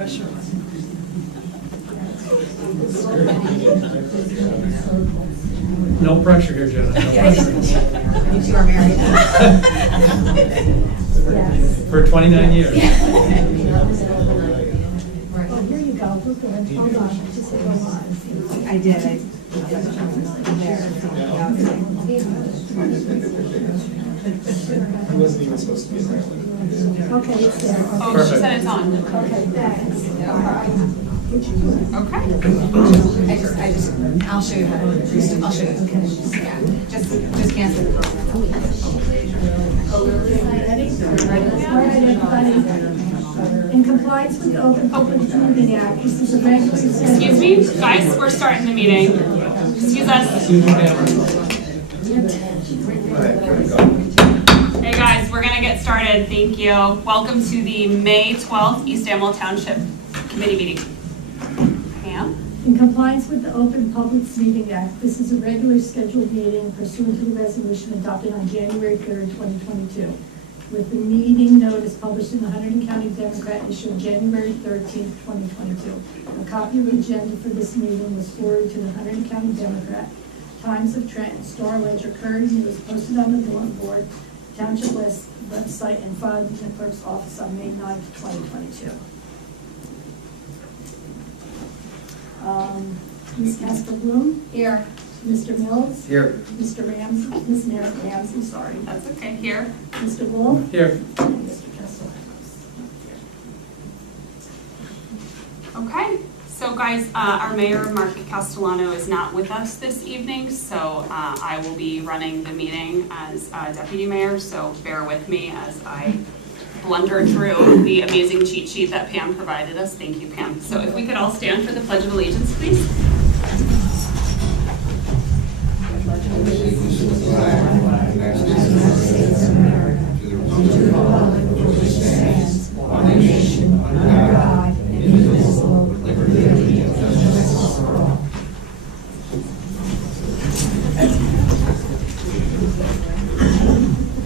pressure. No pressure here, Jenna. No pressure. You two are married. For 29 years. Well, here you go. Hold on. Just hold on. I did. He wasn't even supposed to be in there. Okay, it's there. Oh, she said it's on. Okay, thanks. Okay. I'll show you. I'll show you. Yeah, just cancel the program. Ready? All right, everybody. In compliance with the Open Public Meeting Act, this is a regular schedule. Excuse me, guys, we're starting the meeting. Excuse us. Hey guys, we're gonna get started. Thank you. Welcome to the May 12th East Amwell Township Committee meeting. Pam? In compliance with the Open Public Meeting Act, this is a regular scheduled meeting pursuant to the resolution adopted on January 3rd, 2022. With the meeting notice published in the Hunterdon County Democrat issued January 13th, 2022. A copy of the agenda for this meeting was forwarded to the Hunterdon County Democrat, Times of Trenton, Star Ledger, Current News, posted on the bulletin board, Township website, and filed in the clerk's office on May 9th, 2022. Ms. Casper-Bloom? Here. Mr. Mills? Here. Mr. Ramsey? Ms. Ramsey, sorry. That's okay. Here. Mr. Wolf? Here. And Mr. Castellanos. Okay. So guys, our mayor, Mark Castellano, is not with us this evening, so I will be running the meeting as deputy mayor, so bear with me as I blunder through the amazing cheat sheet that Pam provided us. Thank you, Pam. So if we could all stand for the Pledge of Allegiance, please.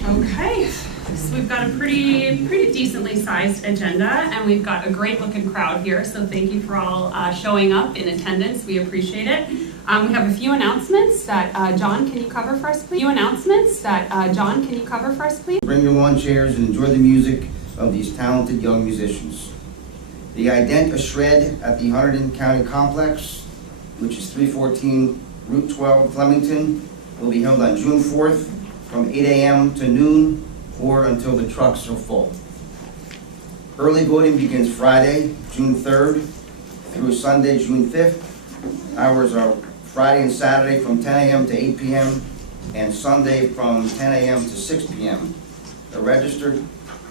Okay, so we've got a pretty decently sized agenda, and we've got a great looking crowd here, so thank you for all showing up in attendance. We appreciate it. We have a few announcements that John, can you cover for us, please? Bring your lawn chairs and enjoy the music of these talented young musicians. The Ident a Shred at the Hunterdon County Complex, which is 314 Route 12, Flemington, will be held on June 4th from 8 a.m. to noon or until the trucks are full. Early voting begins Friday, June 3rd through Sunday, June 5th. Hours are Friday and Saturday from 10 a.m. to 8 p.m. and Sunday from 10 a.m. to 6 p.m. A registered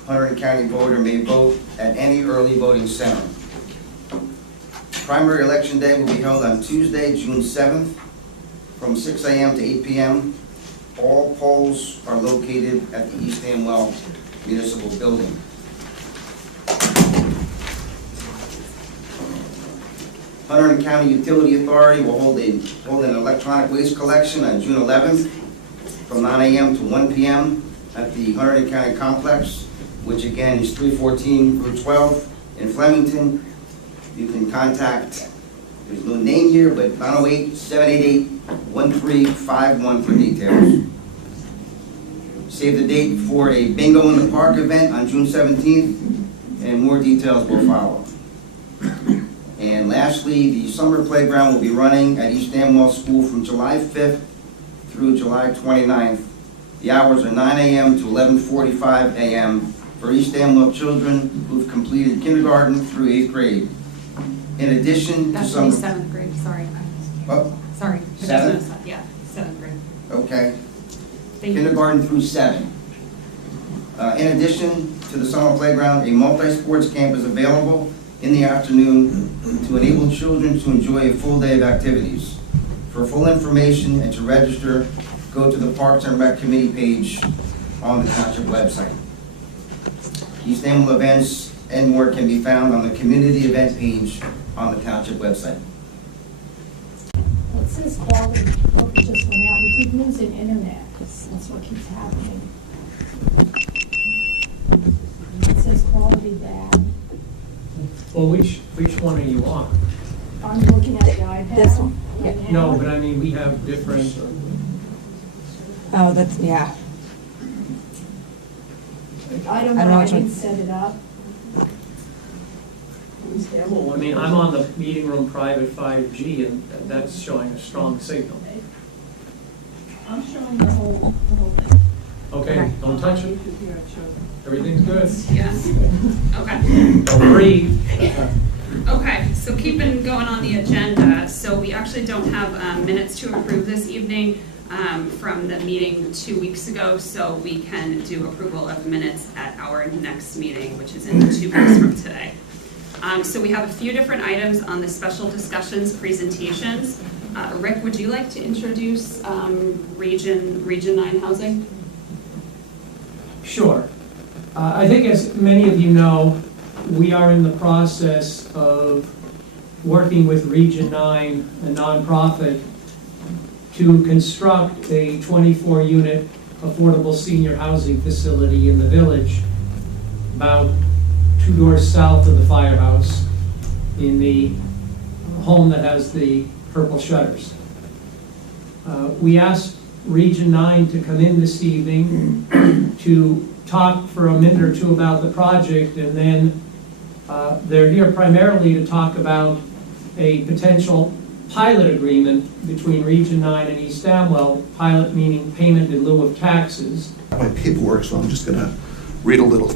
Hunterdon County voter may vote at any early voting center. Primary election day will be held on Tuesday, June 7th from 6 a.m. to 8 p.m. All polls are located at the East Amwell Municipal Building. Hunterdon County Utility Authority will hold an electronic waste collection on June 11th from 9 a.m. to 1 p.m. at the Hunterdon County Complex, which again is 314 Route 12 in Flemington. You can contact, there's no name here, but 908-788-1351 for details. Save the date for a Bingo in the Park event on June 17th, and more details will follow. And lastly, the summer playground will be running at East Amwell School from July 5th through July 29th. The hours are 9 a.m. to 11:45 a.m. for East Amwell children who've completed kindergarten through 8th grade. In addition to some... That's 7th grade, sorry. Oh, Sorry. 7th? Yeah, 7th grade. okay. Thank you. Kindergarten through 7. In addition to the summer playground, a multi-sports camp is available in the afternoon to enable children to enjoy a full day of activities. For full information and to register, go to the Parks and Rec Committee page on the Township website. East Amwell events and more can be found on the Community Event page on the Township website. Well, it says quality, what we just went out, we keep losing internet, that's what keeps happening. It says quality bad. Well, which one are you on? I'm looking at the iPad. This one, yeah. right No, now. but I mean, we have different, Oh, that's, yeah. I don't I don't know, know I which one. didn't set it up. I mean, I'm on the meeting room private 5G, and that's showing a strong signal. I'm showing the whole thing. Okay, don't touch it. Everything's good. Yes. Okay. Don't breathe. Okay, so keeping going on the agenda, so we actually don't have minutes to approve this evening from the meeting 2 weeks ago, so we can do approval of minutes at our next meeting, which is in 2 weeks from today. So we have a few different items on the special discussions presentations. Rick, would you like to introduce Region 9 housing? Sure. I think as many of you know, we are in the process of working with Region 9, a nonprofit, to construct a 24-unit affordable senior housing facility in the village, about 2 doors south of the firehouse, in the home that has the purple shutters. We asked Region 9 to come in this evening to talk for a minute or two about the project, and then they're here primarily to talk about a potential pilot agreement between Region 9 and East Amwell, pilot meaning payment in lieu of taxes. My paperwork, so I'm just going to read a little.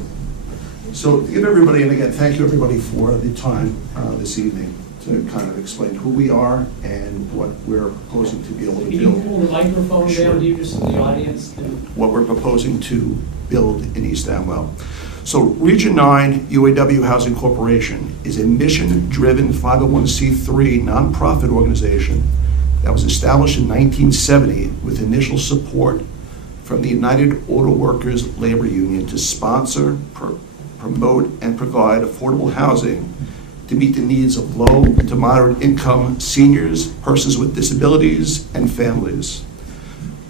So to give everybody, and again, thank you everybody for the time this evening to kind of explain who we are and what we're proposing to be able to Can you build. pull the microphone Sure. down to you, just so the audience can... What we're proposing to build in East Amwell. So Region 9 UAW Housing Corporation is a mission-driven 501c3 nonprofit organization that was established in 1970 with initial support from the United Auto Workers Labor Union to sponsor, promote, and provide affordable housing to meet the needs of low to moderate income seniors, persons with disabilities, and families.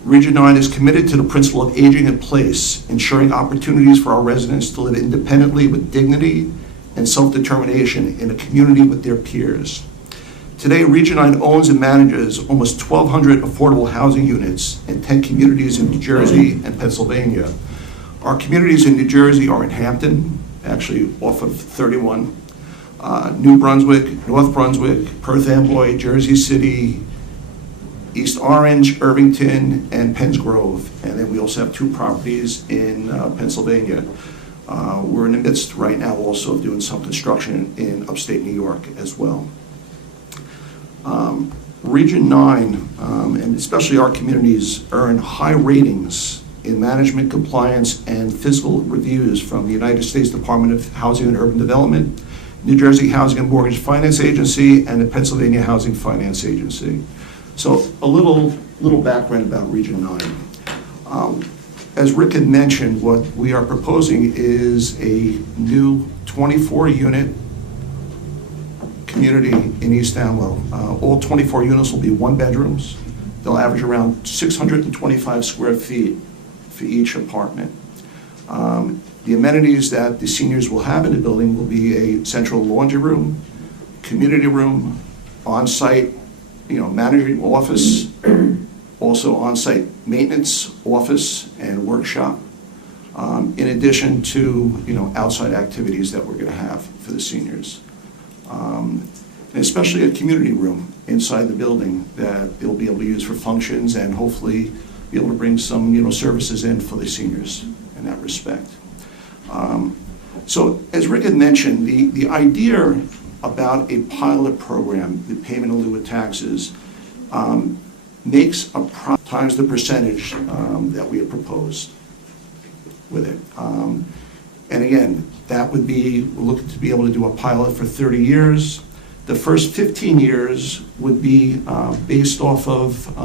Region 9 is committed to the principle of aging in place, ensuring opportunities for our residents to live independently with dignity and self-determination in a community with their peers. Today, Region 9 owns and manages almost 1,200 affordable housing units in 10 communities in New Jersey and Pennsylvania. Our communities in New Jersey are in Hampton, actually off of 31, New Brunswick, North Brunswick, Perth Amboy, Jersey City, East Orange, Irvington, and Penns Grove. And then we also have 2 properties in Pennsylvania. We're in the midst right now also of doing some construction in upstate New York as well. Region 9, and especially our communities, earn high ratings in management compliance and physical reviews from the United States Department of Housing and Urban Development, New Jersey Housing and Mortgage Finance Agency, and the Pennsylvania Housing Finance Agency. So a little background about Region 9. As Rick had mentioned, what we are proposing is a new 24-unit community in East Amwell. All 24 units will be 1-bedrooms. They'll average around 625 square feet for each apartment. The amenities that the seniors will have in the building will be a central laundry room, community room, on-site, management office, also on-site maintenance office and workshop, in addition to outside activities that we're going to have for the seniors. And especially a community room inside the building that they'll be able to use for functions and hopefully be able to bring some services in for the seniors in that respect. So as Rick had mentioned, the idea about a pilot program, the payment in lieu of taxes, makes times the percentage that we have proposed with it. And again, that would be, we're looking to be able to do a pilot for 30 years. The first 15 years would be based off of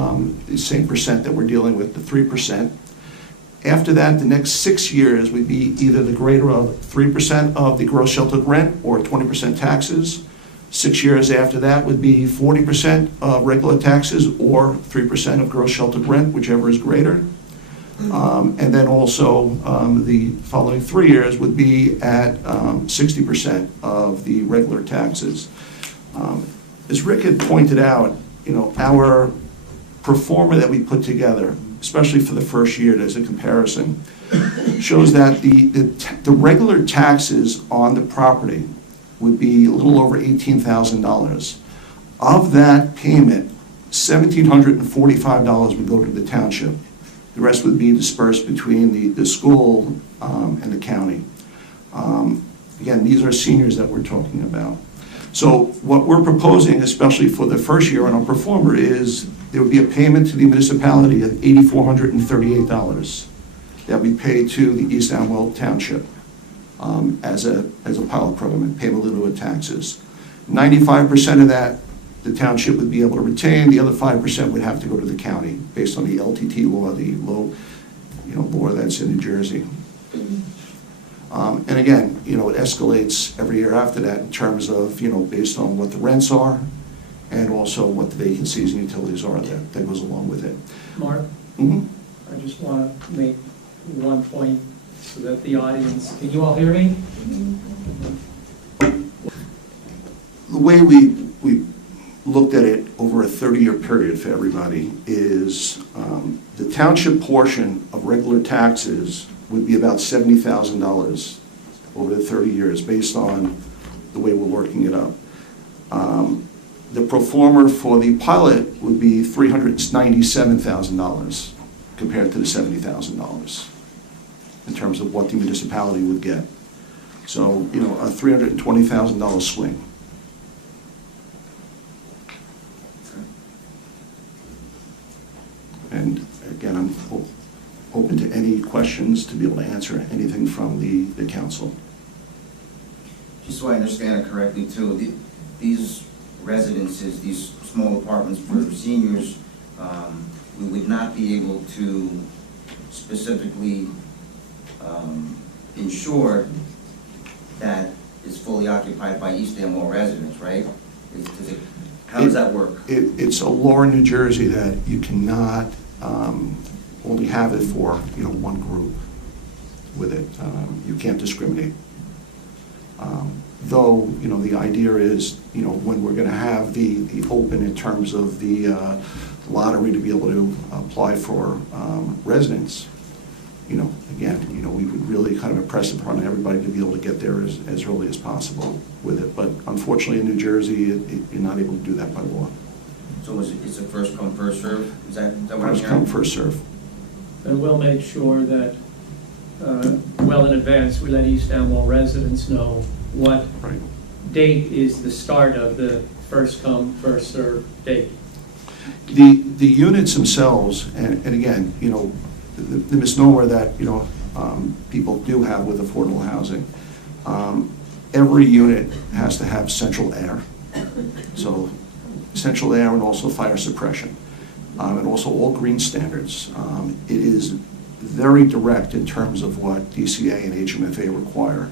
the same percent that we're dealing with, the 3%. After that, the next 6 years would be either the greater of 3% of the gross sheltered rent or 20% taxes. 6 years after that would be 40% of regular taxes or 3% of gross sheltered rent, whichever is greater. And then also, the following 3 years would be at 60% of the regular taxes. As Rick had pointed out, our pro forma that we put together, especially for the first year as a comparison, shows that the regular taxes on the property would be a little over $18,000. Of that payment, $1,745 would go to the township. The rest would be dispersed between the school and the county. Again, these are seniors that we're talking about. So what we're proposing, especially for the first year on our pro forma, is there would be a payment to the municipality of $8,438 that we pay to the East Amwell Township as a pilot program and payment in lieu of taxes. 95% of that the township would be able to retain. The other 5% would have to go to the county based on the LTT law, the low, law that's in New Jersey. And again, it escalates every year after that in terms of, based on what the rents are and also what the vacancies and utilities are that goes along with it. Mark, Mhm. I just want to make one point so that the audience, can you all hear me? The way we looked at it over a 30-year period for everybody is the township portion of regular taxes would be about $70,000 over the 30 years based on the way we're working it up. The pro forma for the pilot would be $397,000 compared to the $70,000 in terms of what the municipality would get. So, a $320,000 swing. And again, I'm open to any questions to be able to answer anything from the council. Just so I understand it correctly too, these residences, these small apartments for seniors, we would not be able to specifically ensure that it's fully occupied by East Amwell residents, right? How does that work? It's a law in New Jersey that you cannot only have it for one group with it. You can't discriminate. Though the idea is when we're going to have the open in terms of the lottery to be able to apply for residents. Again, we would really kind of impress upon everybody to be able to get there as early as possible with it. But unfortunately, in New Jersey, you're not able to do that by law. So it's a first come, first serve? Is that what I'm hearing? First come, first serve. And we'll make sure that, well in advance, we let East Amwell residents know what Right. date is the start of the first come, first served date. The units themselves, and again, the misnomer that people do have with affordable housing, every unit has to have central air. So central air and also fire suppression, and also all green standards. It is very direct in terms of what DCA and HMFA require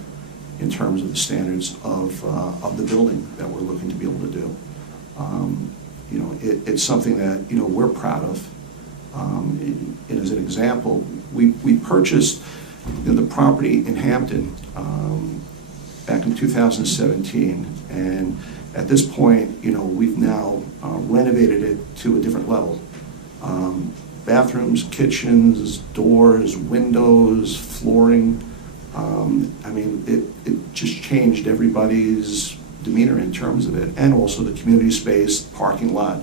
in terms of the standards of the building that we're looking to be able to do. It's something that we're proud of. And as an example, we purchased the property in Hampton back in 2017, and at this point, we've now renovated it to a different level. Bathrooms, kitchens, doors, windows, flooring. It just changed everybody's demeanor in terms of it, and also the community space, parking lot.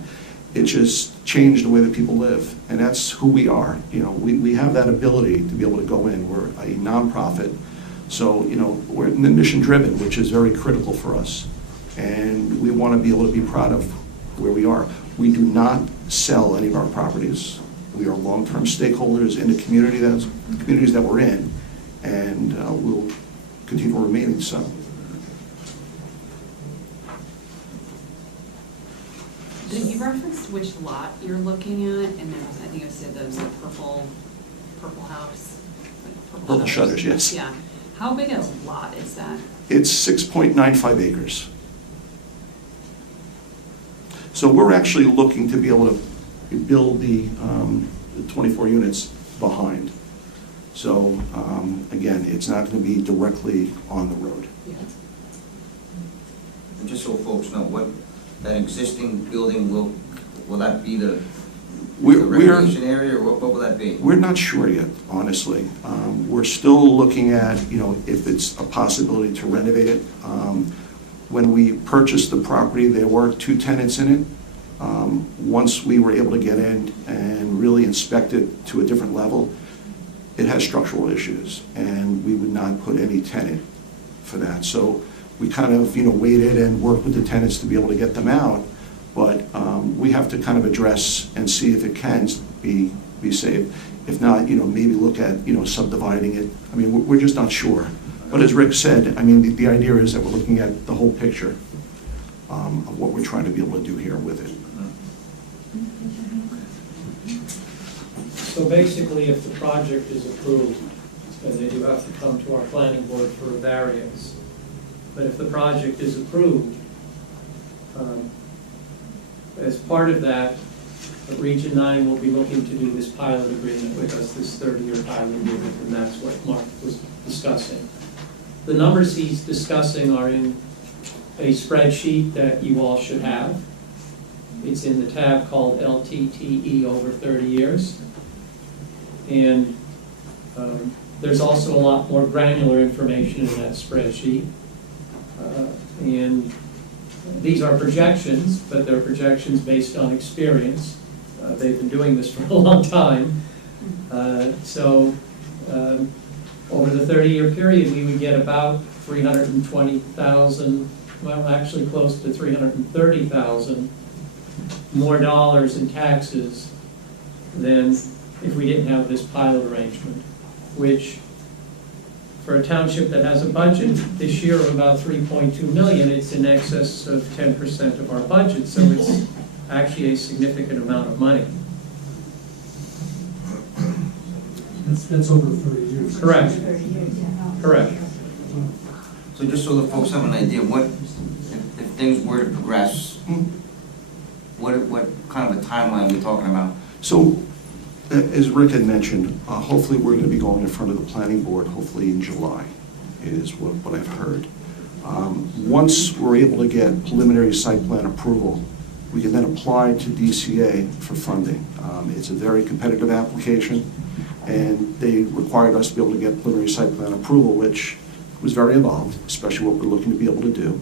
It just changed the way that people live, and that's who we are. We have that ability to be able to go in. We're a nonprofit, so we're mission driven, which is very critical for us, and we want to be able to be proud of where we are. We do not sell any of our properties. We are long-term stakeholders in the communities that we're in, and we'll continue remaining so. You referenced which lot you're looking at, and there was, I think I said there was a purple house. Purple shutters, yes. Yeah. How big a lot is that? It's 6.95 acres. So we're actually looking to be able to build the 24 units behind. So, again, it's not going to be directly on the road. And just so folks know, what, that existing building will that be the recreation area, or what will that be? We're not sure yet, honestly. We're still looking at, if it's a possibility to renovate it. When we purchased the property, there were 2 tenants in it. Once we were able to get in and really inspect it to a different level, it has structural issues, and we would not put any tenant for that. So we kind of, waited and worked with the tenants to be able to get them out, but we have to kind of address and see if it can be saved. If not, maybe look at, subdividing it. I mean, we're just not sure. But as Rick said, I mean, the idea is that we're looking at the whole picture of what we're trying to be able to do here with it. So basically, if the project is approved, then they do have to come to our planning board for a variance. But if the project is approved, as part of that, Region 9 will be looking to do this pilot agreement with us, this 30-year pilot agreement, and that's what Mark was discussing. The numbers he's discussing are in a spreadsheet that you all should have. It's in the tab called LTTE over 30 years. And there's also a lot more granular information in that spreadsheet. And these are projections, but they're projections based on experience. They've been doing this for a long time. Over the 30-year period, we would get about 320,000, well, actually close to 330,000 more dollars in taxes than if we didn't have this pilot arrangement, which for a township that has a budget this year of about $3.2 million, it's in excess of 10% of our budget, so it's actually a significant amount of money. That's over 30 years. Correct. Correct. So just so the folks have an idea, what, if things were to progress, what kind of a timeline are we talking about? So, as Rick had mentioned, hopefully we're going to be going in front of the planning board, hopefully in July, is what I've heard. Once we're able to get preliminary site plan approval, we can then apply to DCA for funding. It's a very competitive application, and they required us to be able to get preliminary site plan approval, which was very involved, especially what we're looking to be able to do.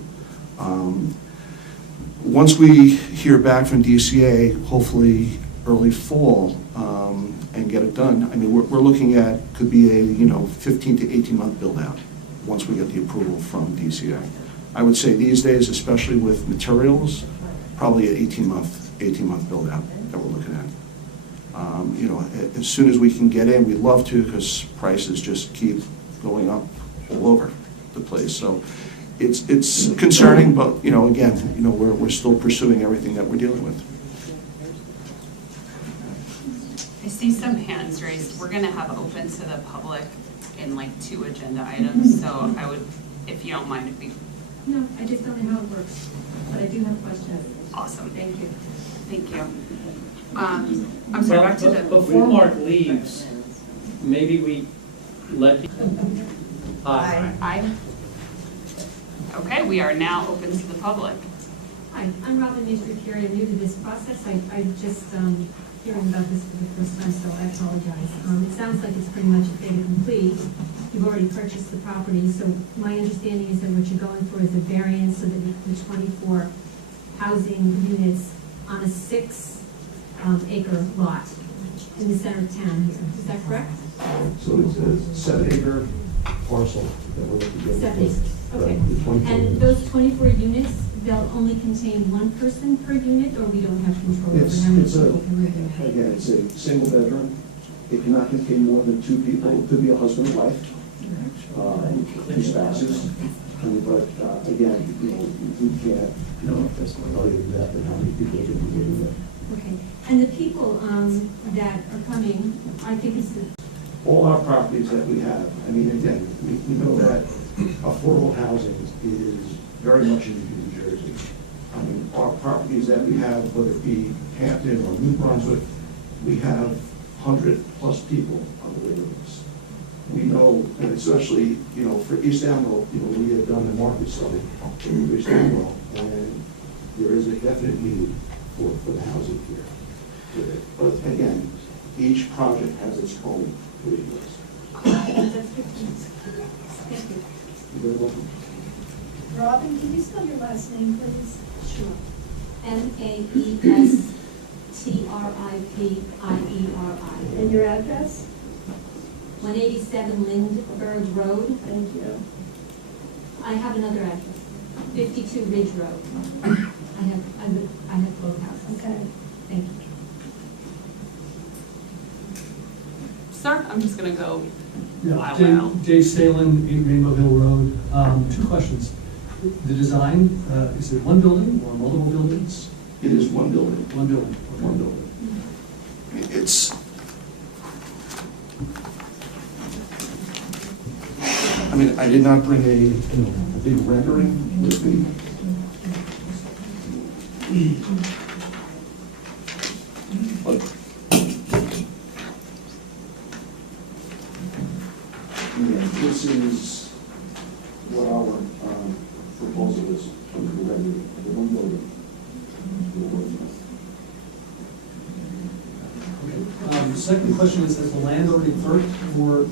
Once we hear back from DCA, hopefully early fall, and get it done, I mean, we're looking at, could be a 15 to 18 month build out once we get the approval from DCA. I would say these days, especially with materials, probably an 18 month build out that we're looking at. As soon as we can get in, we'd love to, because prices just keep going up all over the place. So it's concerning, but again, we're still pursuing everything that we're dealing with. I see some hands raised. We're gonna have open to the public in like 2 agenda items, so I would, if you don't mind, if we. No, I just don't know how it works, but I do have questions. Awesome. Thank you. Thank you. I'm sorry, back to the. Before Mark leaves, maybe we let. Aye. Aye. Okay, we are now open to the public. Hi, I'm Robin Mishra-Curie. I'm new to this process. I just hearing about this for the first time, so I apologize. It sounds like it's pretty much a fait accompli. You've already purchased the property, so my understanding is that what you're going for is a variance so that you can put 24 housing units on a 6-acre lot in the center of town here. Is that correct? So it's a 7-acre parcel that we're looking at. 7 acres. Okay. And those 24 units, they'll only contain 1 person per unit, or we don't have control over how many people can live in that? Again, it's a single bedroom. It cannot contain more than 2 people. It could be a husband and wife, 2 spouses. But again, we can't tell you exactly how many people are going to be there. Okay. And the people that are coming, I think it's the... All our properties that we have, I mean, again, we know that affordable housing is very much in New Jersey. I mean, our properties that we have, whether it be Hampton or New Brunswick, we have 100+ people on the waiting list. We know, and especially, for East Amwell, we have done the market study in East Amwell, and there is a definite need for the housing here with it. But again, each project has its own waiting list. You're very welcome. Robin, can you spell your last name, please? Sure. MAESTRIPIERI. And your address? 187 Lindbergh Road. Thank you. I have another address, 52 Ridge Road. I have both houses. Okay. Thank you. Sir, I'm just gonna go. Yeah, Wow. Dave Stalin, 8 Rainbow Hill Road. 2 questions. The design, is it one building or multiple buildings? It is one building. One building. One building. It's, I did not bring a big rendering with me. But yeah, this is what our proposal is for the rendering of the one building. The second question is, has the land already perked for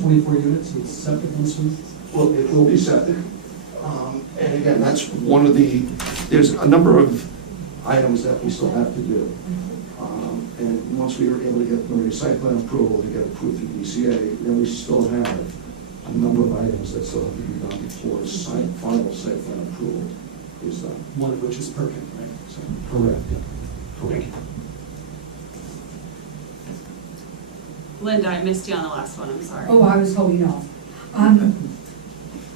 24 units? It's septic, I'm assuming? Well, it will be septic. And again, that's one of there's a number of items that we still have to do. And once we were able to get the site plan approval to get approved through DCA, then we still have a number of items that still have to be done before final site plan approval is done. One of which is perking, right? So, Correct. Correct. Linda, I missed you on the last one, I'm sorry. Oh, I was holding off.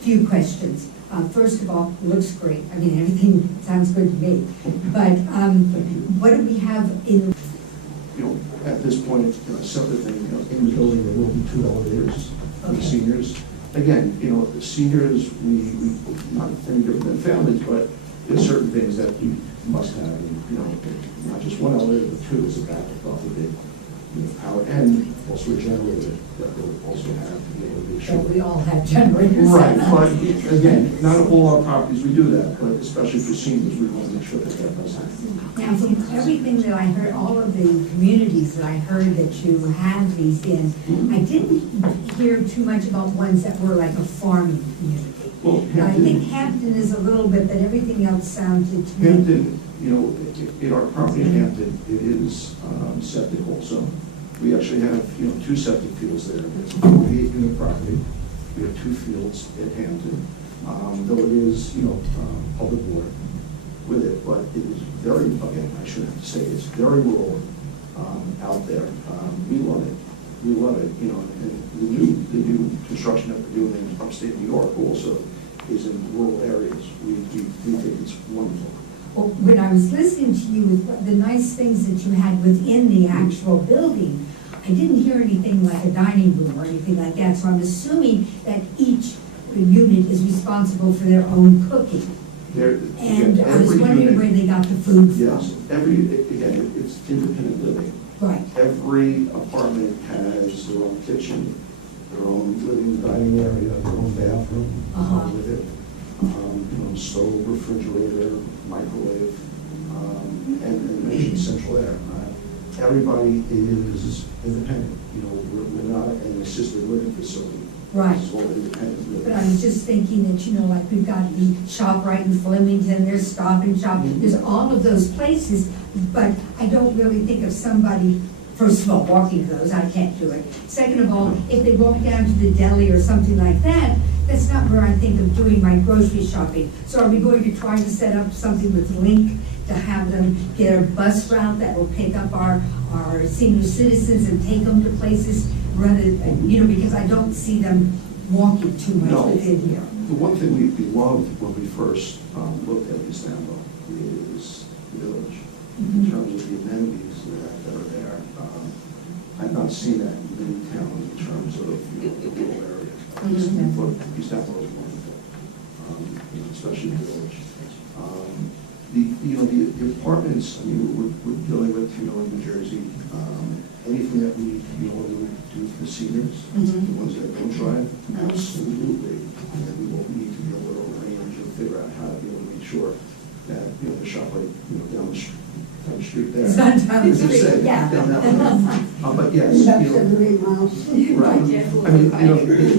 Few questions. First of all, it looks great. I mean, everything sounds good to me. But what do we have in? At this point, separate thing, in the building, there will be 2 elevators for the seniors. Again, the seniors, we not any different than families, but there's certain things that we must have, and, not just one elevator, but 2 is a backup off of it. Power, and also a generator that will also have to be able to be So sure. we all have generators. Right, but again, not all our properties we do that, but especially for seniors, we want to make sure that that does happen. Now, from everything that I heard, all of the communities that I heard that you have these in, I didn't hear too much about ones that were like a farming community. Well, I think Hampton is a little bit, but everything else sounded to me. Hampton, in our property in Hampton, it is septic also. We actually have, 2 septic fields there. It's a 48-unit property. We have 2 fields at Hampton. Though it is, public water with it, but it is very, again, I should have to say, it's very rural out there. We love it. We love it, and the new construction that we're doing in upstate New York also is in rural areas. We think it's wonderful. Well, when I was listening to you with the nice things that you had within the actual building, I didn't hear anything like a dining room or anything like that, so I'm assuming that each unit is responsible for their own cooking. And I was wondering where they got the food from. Yes, again, it's independent living. Right. Every apartment has their own kitchen, their own living dining area, their own bathroom with it. Stove, refrigerator, microwave, and mentioned central air. Everybody is independent. We're not an assisted living facility. Right. It's all independent living. But I was just thinking that, like we've got the ShopRite in Flemington, there's Stop and Shop, there's all of those places, but I don't really think of somebody, first of all, walking to those, I can't do it. Second of all, if they walk down to the deli or something like that, that's not where I think of doing my grocery shopping. So are we going to try to set up something with Link to have them get a bus route that will pick up our senior citizens and take them to places rather, because I don't see them walking too much within here. The one thing we loved when we first looked at East Amwell is the village, in terms of the amenities that are there. I've not seen that in many towns in terms of the rural area. East Amwell is wonderful, especially the village. The apartments, we're dealing with, in New Jersey, anything that we be able to do for the seniors, the ones that don't drive, absolutely. And we will need to be able to arrange and figure out how to be able to make sure that, the shop like, down the street there. It's not down the As I street, said, yeah. down that way. But yes, right. I mean,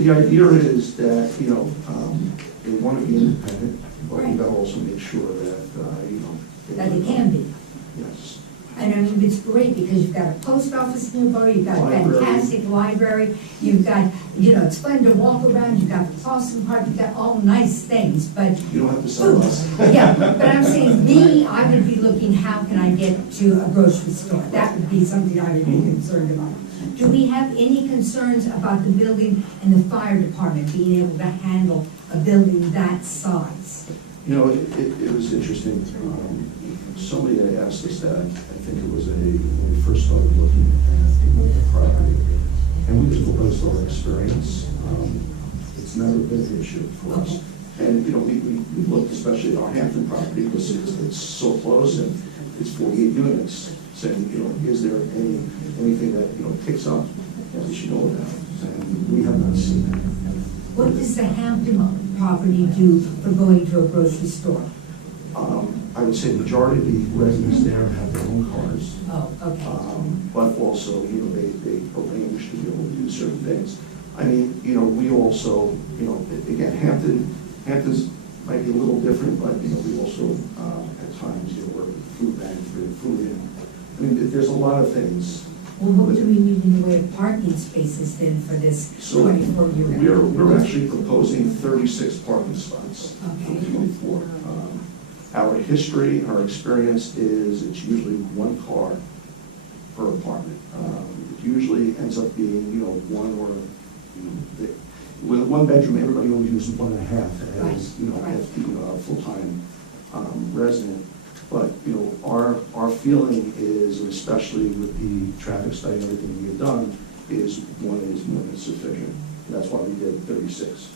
the idea is that, they want to be independent, but we gotta also make sure that, That it can be. Yes. And I mean, it's great because you've got a post office nearby, you've got a Library. fantastic library, you've got, it's fun to walk around, you've got the Clauson Park, you've got all nice things, but You don't have to sell us. yeah, but I'm saying, I would be looking, how can I get to a grocery store? That would be something I would be concerned about. Do we have any concerns about the building and the fire department being able to handle a building that size? It was interesting. Somebody had asked us that, I think it was when we first started looking at the property. And we just proposed our experience. It's never been an issue for us. And, we looked especially at our Hampton property because it's so close and it's 48 units. Saying, is there anything that, picks up that we should know about? And we have not seen that. What does the Hampton property do for going to a grocery store? I would say the majority of the residents there have their own cars. Oh, okay. But also, they arrange to be able to do certain things. I mean, we also, again, Hampton's might be a little different, but, we also, at times, work with food bank for food in. I mean, there's a lot of things. Well, what do we need in the way of parking spaces then for this So 24 unit? we're actually proposing 36 parking spots. Okay. 24. Our history, our experience is it's usually one car per apartment. It usually ends up being, one or, with a one bedroom, everybody always uses 1.5 as, as the full-time resident. But, our feeling is, and especially with the traffic study and everything we have done, is one is more than sufficient. That's why we did 36.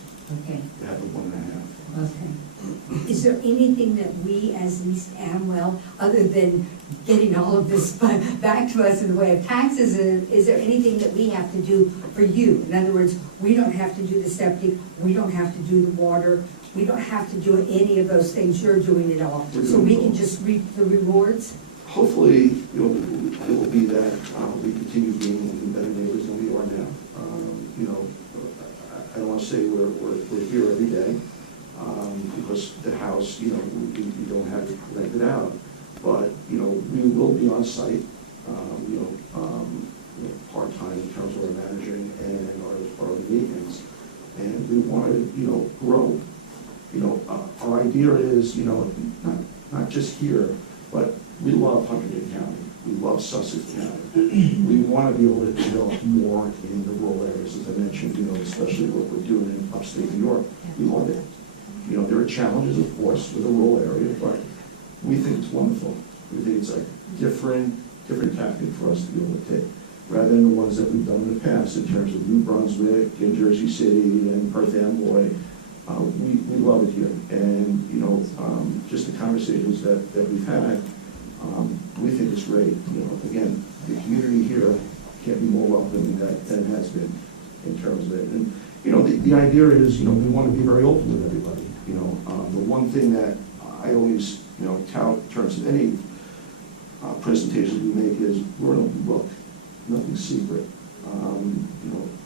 Okay. To have the 1.5. Okay. Is there anything that we as East Amwell, other than getting all of this back to us in the way of taxes, is there anything that we have to do for you? In other words, we don't have to do the septic, we don't have to do the water, we don't have to do any of those things, you're doing it all. So we can just reap the rewards? Hopefully, it will be that we continue being better neighbors than we are now. I don't want to say we're here every day, because the house, we don't have it rented out. But, we will be on site, part-time in terms of our managing and our maintenance. And we want to, grow. Our idea is, not just here, but we love Hunterdon County. We love Sussex County. We want to be able to develop more in the rural areas, as I mentioned, especially what we're doing in upstate New York. We love it. There are challenges, of course, with the rural area, but we think it's wonderful. We think it's a different tactic for us to be able to take, rather than the ones that we've done in the past in terms of New Brunswick and Jersey City and Perth Amboy. We love it here. And, just the conversations that we've had, we think it's great. Again, the community here can't be more welcoming than it has been in terms of it. And, the idea is, we want to be very open with everybody. The one thing that I always, tout in terms of any presentations we make is we're an open book, nothing secret.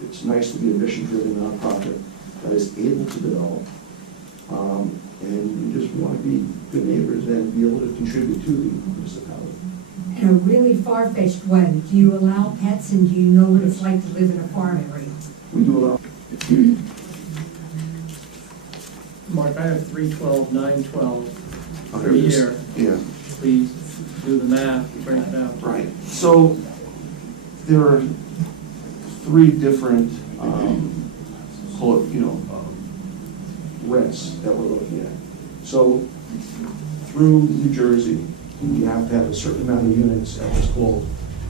It's nice to be a mission-driven nonprofit that is able to develop, and we just want to be good neighbors and be able to contribute to the municipality. And a really far-fetched one, do you allow pets and do you know what it's like to live in a farm area? We do allow. Mark, I have 312, 912 per Here it is. year. Yeah. Please do the math, break it out. Right. So there are 3 different, rents that we're looking at. So through New Jersey, you have to have a certain amount of units at what's called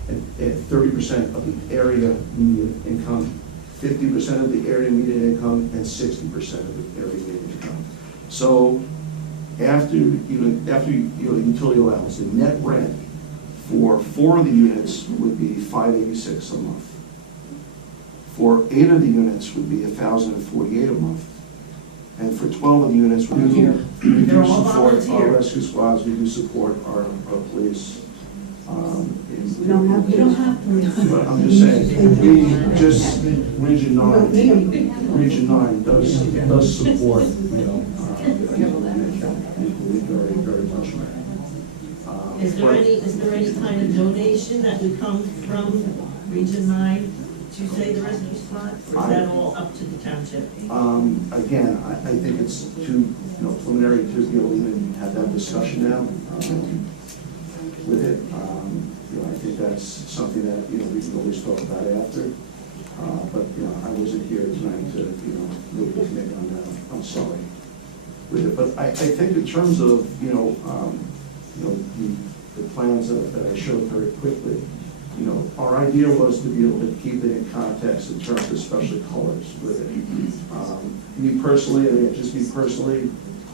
at 30% of the area median income, 50% of the area median income, and 60% of the area median income. So after utility allowance, the net rent For 4 of the units would be $586 a month. For 8 of the units would be $1,048 a month. And for 12 of the units, we do They're all support our volunteer. rescue squads, we do support our police. We don't have to. But I'm just saying, we just, Region 9 does support, very, very much. Is there any kind of donation that would come from Region 9 to say the rescue squad? Or is that all up to the township? Again, I think it's too preliminary to be able to even have that discussion now with it. I think that's something that we can always talk about after. But I wasn't here tonight to really commit on that. I'm sorry with it. But I think in terms of the plans that I showed very quickly, our idea was to be able to keep it in context in terms of especially colors with it. Me personally,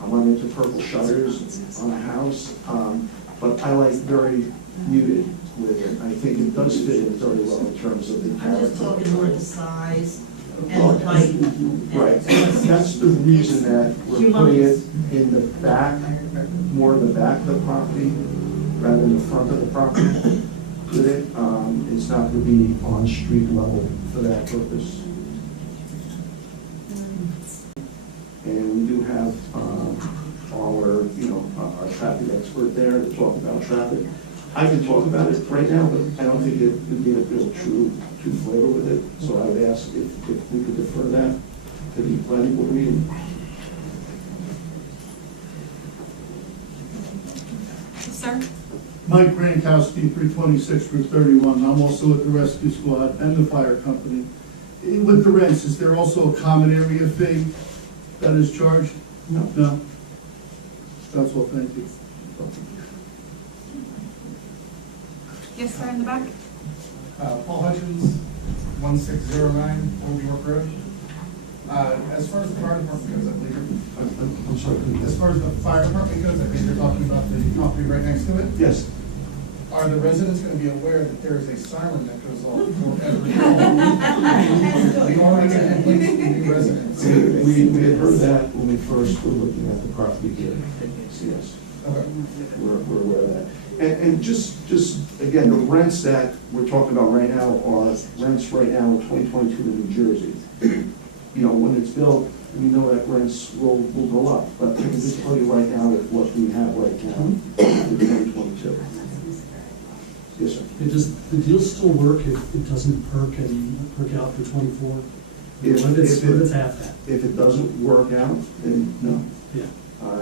I'm not into purple shutters on a house, but I like very muted with it. I think it does fit in very well in terms of the I'm character. just talking more the size and the height. Right, that's the reason that we're putting it in the back, more in the back of the property, rather than the front of the property with it. It's not going to be on street level for that purpose. And we do have our traffic expert there to talk about traffic. I can talk about it right now, but I don't think it would be a real true flavor with it. So I would ask if we could defer that to the planning board meeting. Sir? Mike Grankowski, 326 Route 31. I'm also with the rescue squad and the fire company. With the rents, is there also a common area fee that is charged? No. No? That's all, thank you. Yes, sir, in the back? Paul Hutchins, 1609 Old York Road. As far as the fire department goes, I believe I'm sorry. as far as the fire department goes, I think you're talking about the property right next to it. Yes. Are the residents going to be aware that there is a siren that goes off for every call? We already get complaints from new residents. We had heard that when we first were looking at the property here. Yes. Okay. We're aware of that. And just again, the rents that we're talking about right now are rents right now in 2022 in New Jersey. When it's built, we know that rents will go up, but I can just tell you right now that what we have right now in 2022. Yes, sir. Does the deal still work if it doesn't perk out for 24? What if it's half that? If it doesn't work out, then no. Yeah.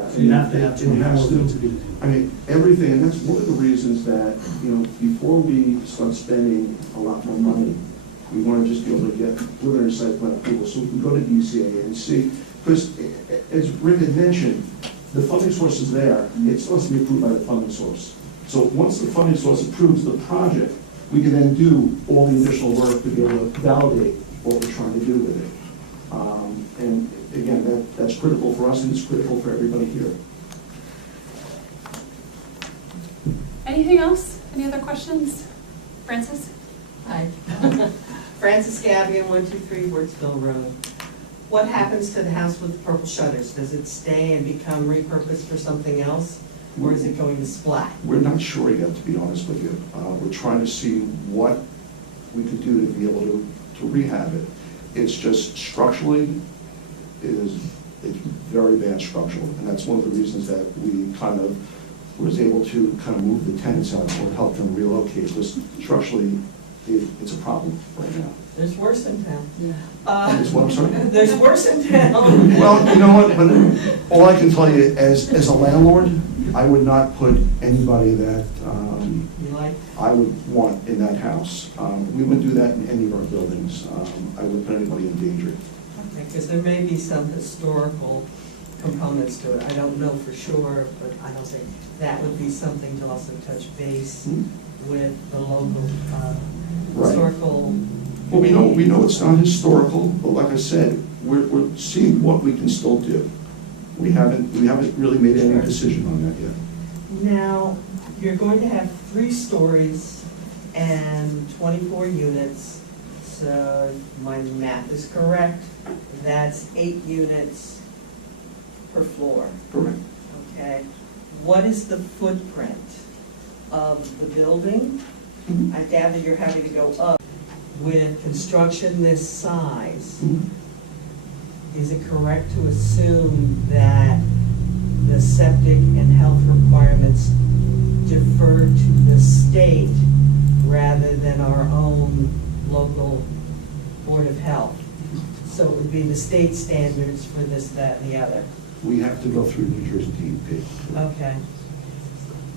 So you have to have 24 to be the deal. I mean, everything, and that's one of the reasons that, before we start spending a lot more money, we want to just be able to get preliminary site plan approval, so we can go to DCA and see, because as Rick had mentioned, the funding source is there, it's supposed to be approved by the funding source. So once the funding source approves the project, we can then do all the additional work to be able to validate what we're trying to do with it. And again, that's critical for us and it's critical for everybody here. Anything else? Any other questions? Francis? Hi. Francis Gabion, 123 Wurtsville Road. What happens to the house with the purple shutters? Does it stay and become repurposed for something else? Or is it going to splat? We're not sure yet, to be honest with you. We're trying to see what we could do to be able to rehab it. It's just structurally, it's very bad structural, and that's one of the reasons that we kind of was able to kind of move the tenants out or help them relocate, because structurally, it's a problem right now. There's worse in town. It's what, I'm sorry? There's worse in town. Well, you know what, but all I can tell you, as a landlord, I would not put anybody that I would want in that house. We wouldn't do that in any of our buildings. I wouldn't put anybody in danger. Okay, because there may be some historical components to it. I don't know for sure, but I don't think that would be something to also touch base with the local historical. Well, we know it's not historical, but like I said, we're seeing what we can still do. We haven't really made any decision on that yet. Now, you're going to have 3 stories and 24 units, so if my math is correct, that's 8 units per floor. Correct. Okay. What is the footprint of the building? I gather you're having to go up with construction this size. Is it correct to assume that the septic and health requirements defer to the state rather than our own local Board of Health? So it would be the state standards for this, that, and the other. We have to go through New Jersey DEP. Okay.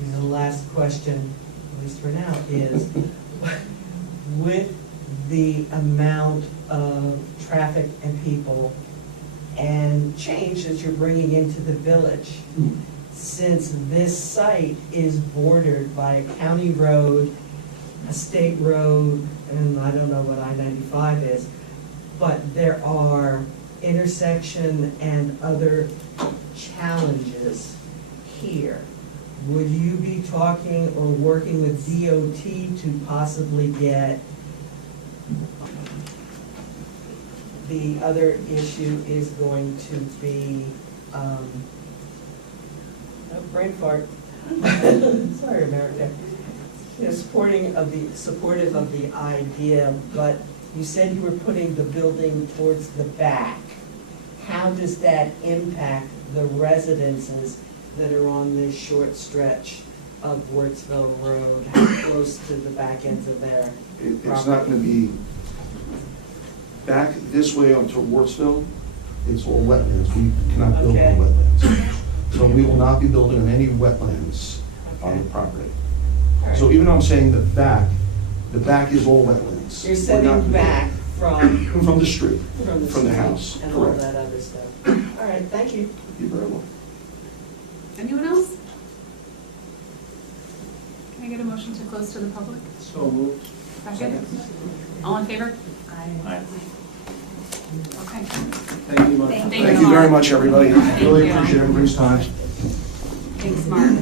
And the last question, at least for now, is with the amount of traffic and people and change that you're bringing into the village, since this site is bordered by a county road, a state road, and I don't know what I-95 is, but there are intersection and other challenges here. Would you be talking or working with DOT to possibly get? The other issue is going to be, brain fart. Sorry, America. You know, supportive of the idea, but you said you were putting the building towards the back. How does that impact the residences that are on this short stretch of Wartsville Road? How close to the back ends of their It's property? not going to be back this way onto Wartsville. It's all wetlands. We cannot build on wetlands. So we will not be building on any wetlands on the property. All right. So even though I'm saying the back is all wetlands. You're We're not setting back from the street, from from the house. and all Correct. that other stuff. All right, thank you. You're very welcome. Anyone else? Can I get a motion to close to the public? So moved. Second? All in favor? Aye. Okay. Thank you, Mark. Thank Thank you very Mark. much, everybody. Thank Really you. appreciate everybody's time. Thanks, Mark.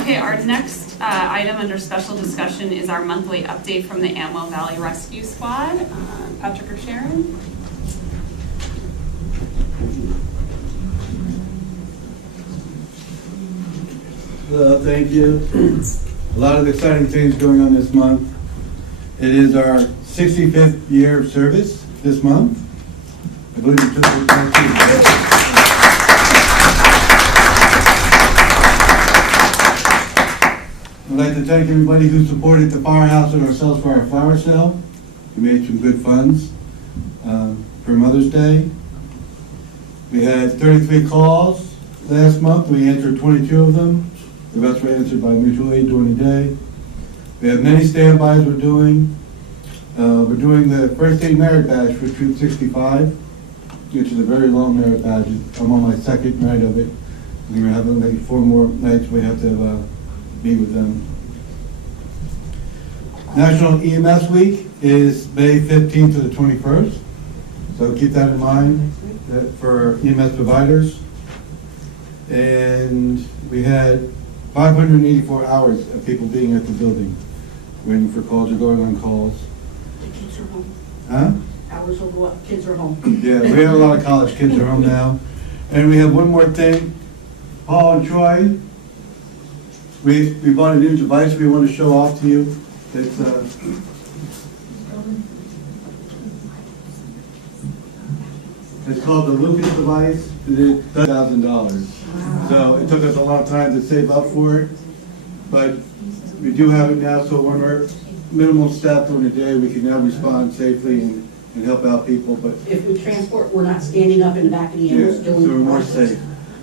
Okay, our next item under special discussion is our monthly update from the Amwell Valley Rescue Squad. Patrick or Sharon? Thank you. A lot of exciting things going on this month. It is our 65th year of service this month. I believe we took it back I'd like to thank everybody who supported the firehouse and ourselves for our flower sale. We made some good funds for Mother's Day. We had 33 calls last month. We answered 22 of them. The rest were answered by mutual aid during the day. We have many standbys we're doing. We're doing the first aid merit badge for Troop 65, which is a very long merit badge. I'm on my second night of it. We're gonna have maybe 4 more nights we have to be with them. National EMS Week is May 15th to the 21st. So keep that in mind for EMS providers. And we had 584 hours of people being at the building, waiting for calls or going on calls. The kids are home. Huh? Hours will go up, kids are home. Yeah, we have a lot of college kids are home now. And we have one more thing. Paul and Troy, we bought a new device we want to show off to you. It's called the Lucas device. It's $1,000. So it took us a long time to save up for it, but we do have it now, so when we're minimal staff during the day, we can now respond safely and help out people, but If we transport, we're not standing up in the back of the yeah, ambulance so doing. we're more safe.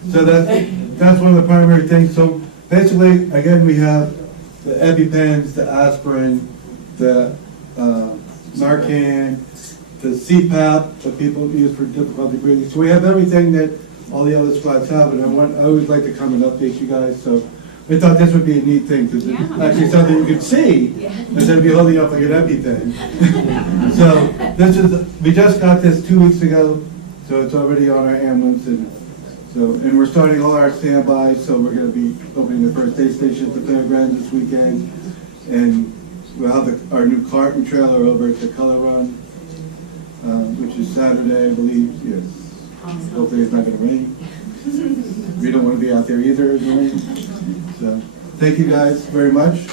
So that's one of the primary things. So basically, again, we have the EpiPens, the aspirin, the Narcan, the CPAP that people use for difficulty breathing. So we have everything that all the other squads have, and I always like to come and update you guys. So we thought this would be a neat thing because it's actually something you could see instead of be holding up like an EpiPen. So we just got this 2 weeks ago, so it's already on our ambulance, and So, and we're starting all our standbys, so we're gonna be opening the first aid station at the fairgrounds this weekend. And we'll have our new cart and trailer over at the Color Run, which is Saturday, I believe, yes. Hopefully it's not gonna rain. We don't wanna be out there either in the rain. So, thank you guys very much.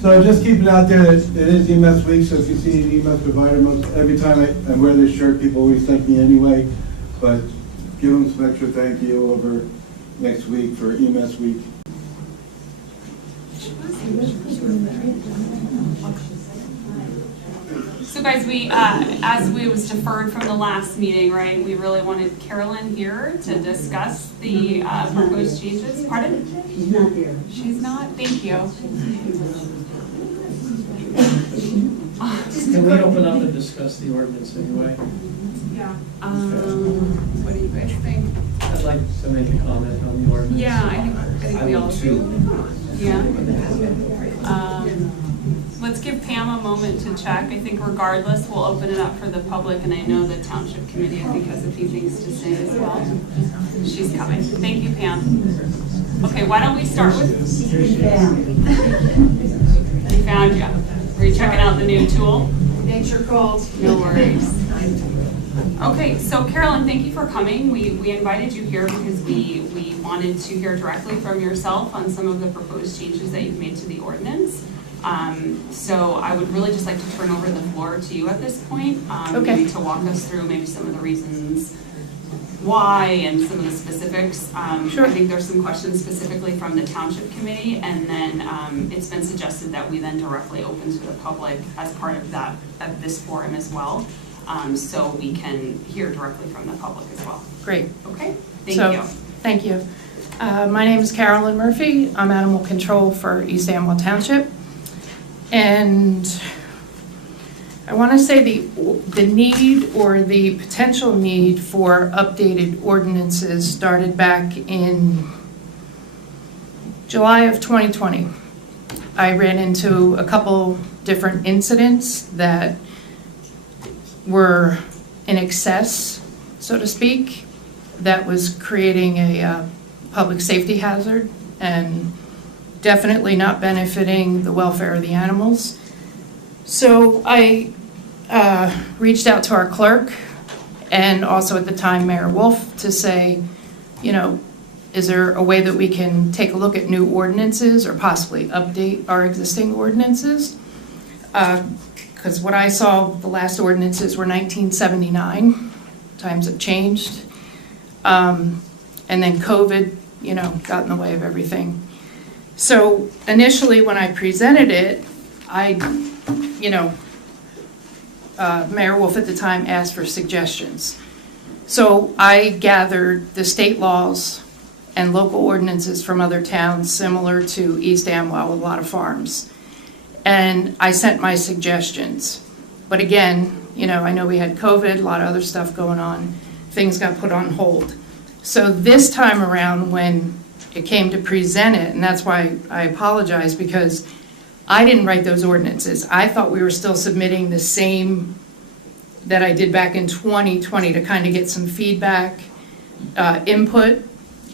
So just keep it out there, it is EMS week, so if you see an EMS provider, every time I wear this shirt, people always thank me anyway, but give them some extra thank you over next week for EMS week. So guys, we, as we was deferred from the last meeting, right, we really wanted Carolyn here to discuss the proposed changes. Pardon? She's not there. She's not? Thank you. Can we open up and discuss the ordinance anyway? Yeah. What do you guys think? I'd like to make a comment on the ordinance. Yeah, I think we all do. Yeah. Let's give Pam a moment to check. I think regardless, we'll open it up for the public, and I know the Township Committee, I think, has a few things to say as well. She's coming. Thank you, Pam. Okay, why don't we start with... We found you. Are you checking out the new tool? Nature called. No worries. Okay, so Carolyn, thank you for coming. We invited you here because we wanted to hear directly from yourself on some of the proposed changes that you've made to the ordinance. So I would really just like to turn over the floor to you at this point, maybe to walk us through maybe some of the reasons why and some of the specifics. Sure. I think there's some questions specifically from the Township Committee, and then it's been suggested that we then directly open to the public as part of that, of this forum as well, so we can hear directly from the public as well. Great. Okay, thank you. Thank you. My name is Carolyn Murphy. I'm Animal Control for East Amwell Township. And I want to say the need or the potential need for updated ordinances started back in July of 2020. I ran into a couple different incidents that were in excess, so to speak, that was creating a public safety hazard and definitely not benefiting the welfare of the animals. So I reached out to our clerk and also at the time Mayor Wolf to say, you know, is there a way that we can take a look at new ordinances or possibly update our existing ordinances? Because what I saw, the last ordinances were 1979. Times have changed. And then COVID, you know, got in the way of everything. So initially when I presented it, Mayor Wolf at the time asked for suggestions. So I gathered the state laws and local ordinances from other towns similar to East Amwell with a lot of farms. And I sent my suggestions. But again, you know, I know we had COVID, a lot of other stuff going on. Things got put on hold. So this time around when it came to present it, and that's why I apologize, because I didn't write those ordinances. I thought we were still submitting the same that I did back in 2020 to kind of get some feedback, input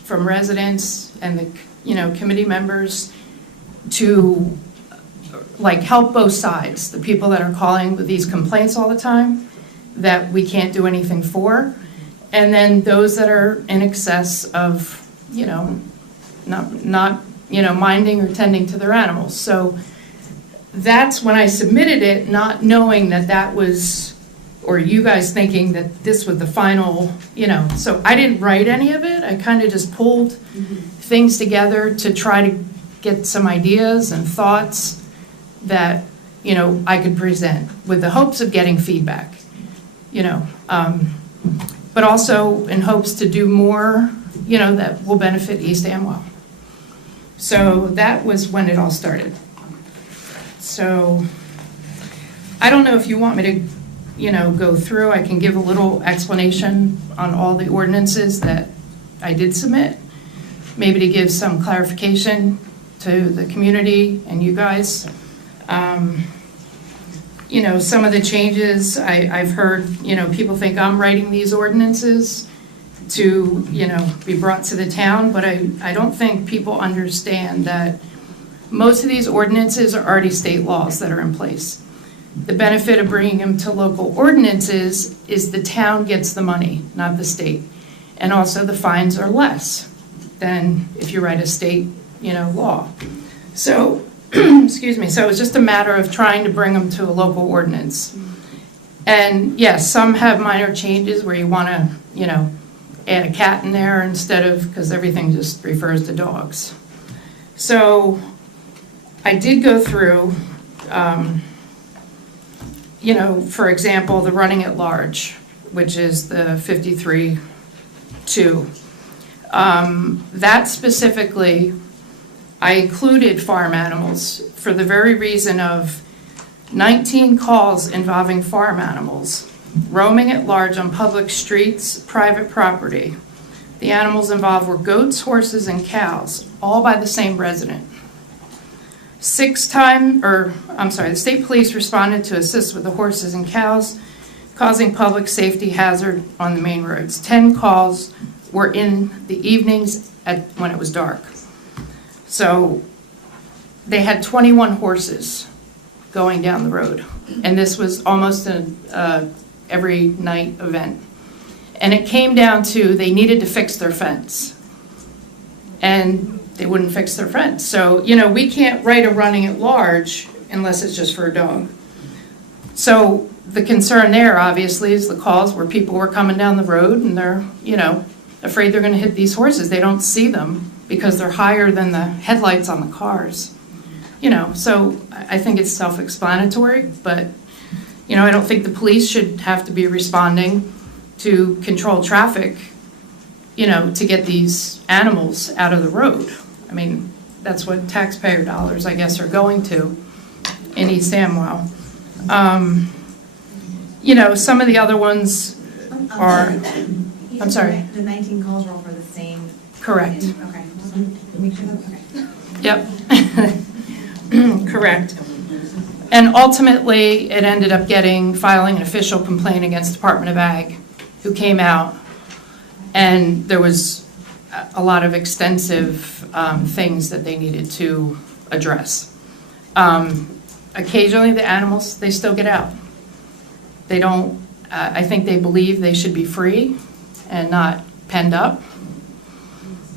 from residents and the, you know, committee members to like help both sides. The people that are calling with these complaints all the time that we can't do anything for, and then those that are in excess of, you know, not you know, minding or tending to their animals. So that's when I submitted it, not knowing that that was, or you guys thinking that this was the final, you know. So I didn't write any of it. I kind of just pulled things together to try to get some ideas and thoughts that, you know, I could present with the hopes of getting feedback, you know, but also in hopes to do more, you know, that will benefit East Amwell. So that was when it all started. So I don't know if you want me to, you know, go through. I can give a little explanation on all the ordinances that I did submit, maybe to give some clarification to the community and you guys. You know, some of the changes, I've heard, you know, people think I'm writing these ordinances to, you know, be brought to the town, but I don't think people understand that most of these ordinances are already state laws that are in place. The benefit of bringing them to local ordinances is the town gets the money, not the state. And also the fines are less than if you write a state, you know, law. So, excuse me, so it's just a matter of trying to bring them to a local ordinance. And yes, some have minor changes where you want to, you know, add a cat in there instead of, because everything just refers to dogs. So I did go through, you know, for example, the running at large, which is the 53-2. That specifically, I included farm animals for the very reason of 19 calls involving farm animals roaming at large on public streets, private property. The animals involved were goats, horses, and cows, all by the same resident. The state police responded to assist with the horses and cows, causing public safety hazard on the main roads. 10 calls were in the evenings when it was dark. So they had 21 horses going down the road, and this was almost an every night event. And it came down to they needed to fix their fence, and they wouldn't fix their fence. So, you know, we can't write a running at large unless it's just for a dog. So the concern there, obviously, is the calls where people were coming down the road and they're, you know, afraid they're going to hit these horses. They don't see them because they're higher than the headlights on the cars. You know, so I think it's self-explanatory, but, you know, I don't think the police should have to be responding to control traffic, you know, to get these animals out of the road. I mean, that's what taxpayer dollars, I guess, are going to in East Amwell. You know, some of the other ones are, I'm sorry. The 19 calls were all for the same. Correct. Okay. Okay. Yep. Correct. And ultimately, it ended up filing an official complaint against Department of Ag, who came out, and there was a lot of extensive things that they needed to address. Occasionally, the animals, they still get out. They don't, I think they believe they should be free and not penned up.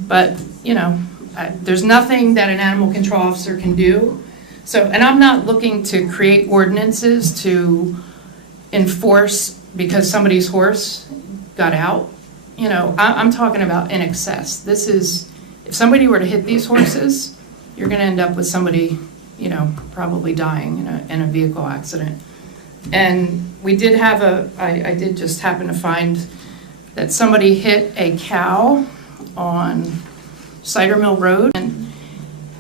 But, you know, there's nothing that an animal control officer can do. So, and I'm not looking to create ordinances to enforce because somebody's horse got out. You know, I'm talking about in excess. This is, if somebody were to hit these horses, you're going to end up with somebody, you know, probably dying in a vehicle accident. And we did have I did just happen to find that somebody hit a cow on Cider Mill Road in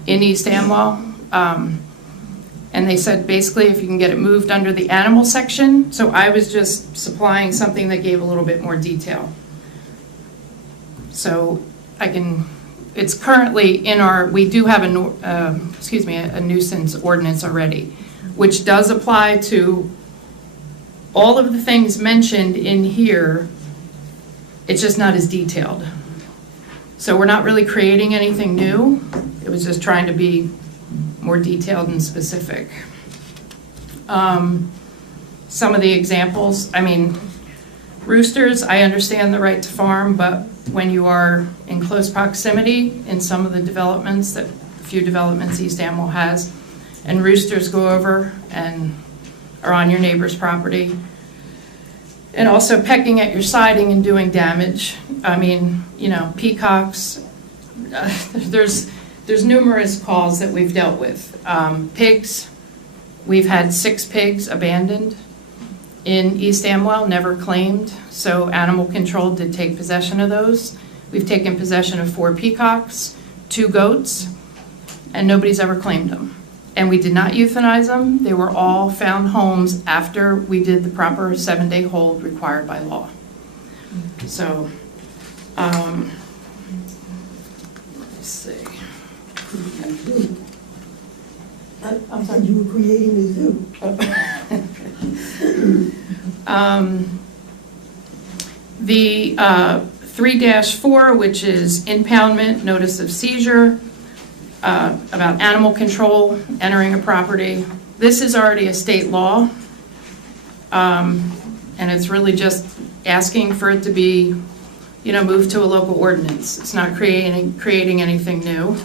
East Amwell. And they said basically if you can get it moved under the animal section. So I was just supplying something that gave a little bit more detail. So it's currently in we do have a nuisance ordinance already, which does apply to all of the things mentioned in here. It's just not as detailed. So we're not really creating anything new. It was just trying to be more detailed and specific. Some of the examples, I mean, roosters, I understand the right to farm, but when you are in close proximity in some of the developments, a few developments East Amwell has, and roosters go over and are on your neighbor's property, and also pecking at your siding and doing damage. I mean, you know, peacocks, there's numerous calls that we've dealt with. Pigs, we've had 6 pigs abandoned in East Amwell, never claimed, so animal control did take possession of those. We've taken possession of 4 peacocks, 2 goats, and nobody's ever claimed them. And we did not euthanize them. They were all found homes after we did the proper 7-day hold required by law. So, let's see. I'm sorry. You were creating the zoo. The 3-4, which is impoundment, notice of seizure, about animal control, entering a property. This is already a state law, and it's really just asking for it to be, moved to a local ordinance. It's not creating anything new.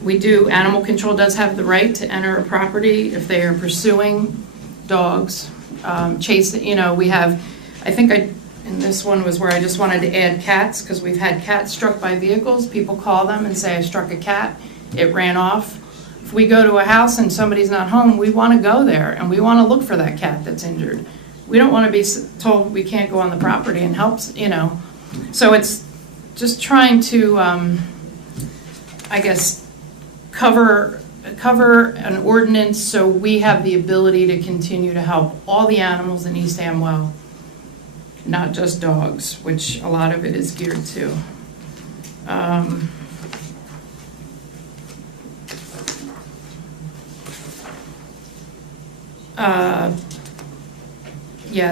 Animal control does have the right to enter a property if they are pursuing dogs, chasing, we have, and this one was where I just wanted to add cats, because we've had cats struck by vehicles. People call them and say, I struck a cat, it ran off. If we go to a house and somebody's not home, we want to go there and we want to look for that cat that's injured. We don't want to be told we can't go on the property and help, So it's just trying to, cover an ordinance so we have the ability to continue to help all the animals in East Amwell, not just dogs, which a lot of it is geared to.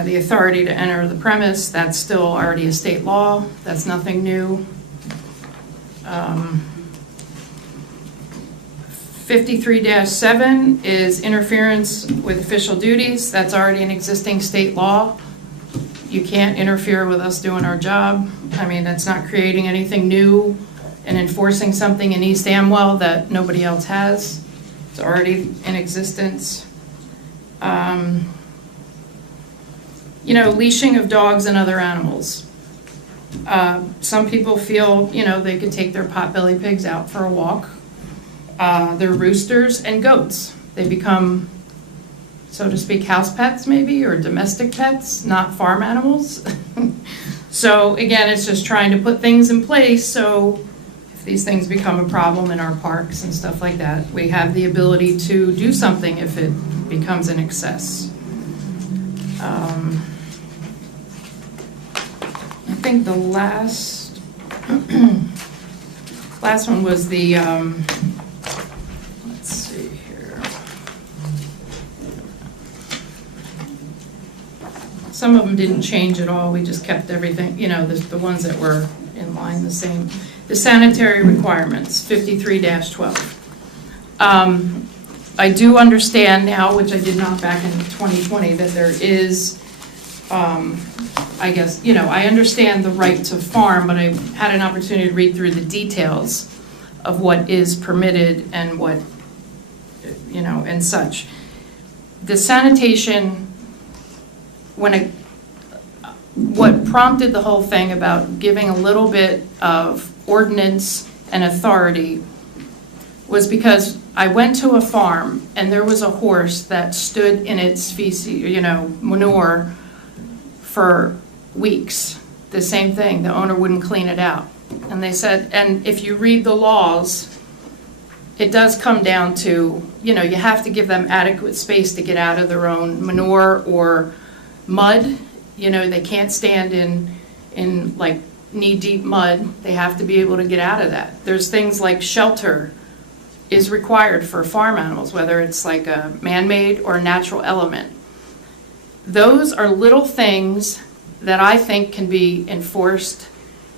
The authority to enter the premise, that's still already a state law. That's nothing new. 53-7 is interference with official duties. That's already an existing state law. You can't interfere with us doing our job. That's not creating anything new and enforcing something in East Amwell that nobody else has. It's already in existence. Leashing of dogs and other animals. Some people feel, they could take their potbelly pigs out for a walk. They're roosters and goats. They become, so to speak, house pets maybe, or domestic pets, not farm animals. So again, it's just trying to put things in place so if these things become a problem in our parks and stuff like that, we have the ability to do something if it becomes an excess. I think the last one was the, let's see here. Some of them didn't change at all. We just kept everything, the ones that were in line the same. The sanitary requirements, 53-12. I do understand now, which I did not back in 2020, that there is, I understand the right to farm, but I had an opportunity to read through the details of what is permitted and what, and such. The sanitation, what prompted the whole thing about giving a little bit of ordinance and authority was because I went to a farm and there was a horse that stood in its feces, manure for weeks. The same thing, the owner wouldn't clean it out. And they said, and if you read the laws, it does come down to, you have to give them adequate space to get out of their own manure or mud. They can't stand in like knee-deep mud. They have to be able to get out of that. There's things like shelter is required for farm animals, whether it's like a man-made or a natural element. Those are little things that I think can be enforced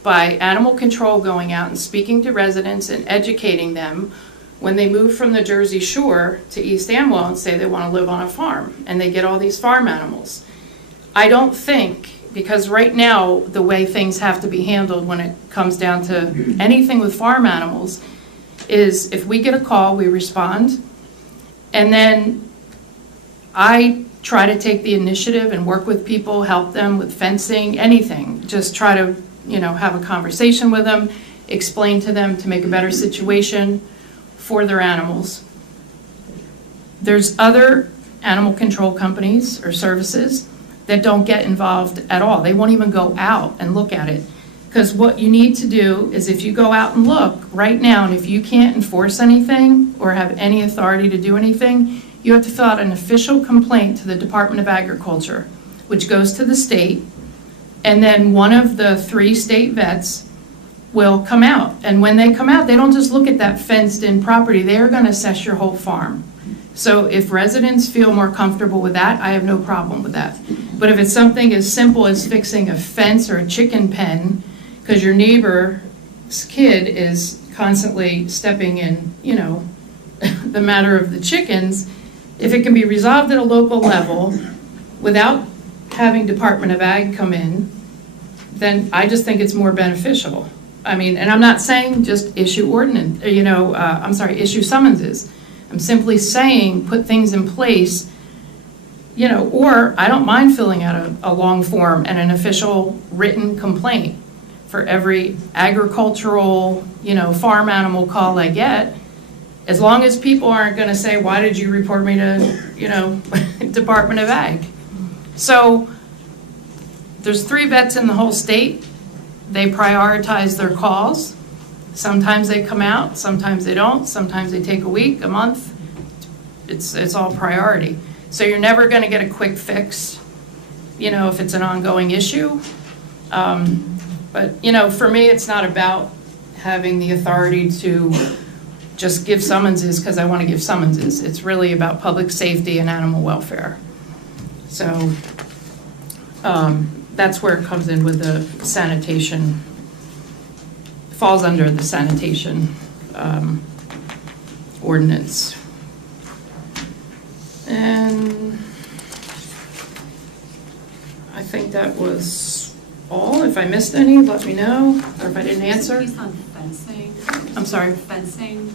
by animal control going out and speaking to residents and educating them when they move from the Jersey Shore to East Amwell and say they want to live on a farm and they get all these farm animals. I don't think, because right now the way things have to be handled when it comes down to anything with farm animals is if we get a call, we respond, and then I try to take the initiative and work with people, help them with fencing, anything. Just try to, have a conversation with them, explain to them to make a better situation for their animals. There's other animal control companies or services that don't get involved at all. They won't even go out and look at it. Because what you need to do is if you go out and look right now, and if you can't enforce anything or have any authority to do anything, you have to fill out an official complaint to the Department of Agriculture, which goes to the state, and then one of the 3 state vets will come out. And when they come out, they don't just look at that fenced-in property, they are going to assess your whole farm. So if residents feel more comfortable with that, I have no problem with that. But if it's something as simple as fixing a fence or a chicken pen, because your neighbor's kid is constantly stepping in, you know, the matter of the chickens, if it can be resolved at a local level without having Department of Ag come in, then I just think it's more beneficial. I mean, and I'm not saying just issue ordinance, issue summonses. I'm simply saying put things in place, you know, or I don't mind filling out a long form and an official written complaint for every agricultural, you know, farm animal call I get, as long as people aren't going to say, why did you report me to, you know, Department of Ag? So there's 3 vets in the whole state. They prioritize their calls. Sometimes they come out, sometimes they don't, sometimes they take a week, a month. It's all priority. So you're never going to get a quick fix, you know, if it's an ongoing issue. But, you know, for me, it's not about having the authority to just give summonses because I want to give summonses. It's really about public safety and animal welfare. So that's where it comes in with the sanitation, falls under the sanitation ordinance. And I think that was all. If I missed any, let me know, or if I didn't answer. There's a piece on fencing. I'm sorry? Fencing,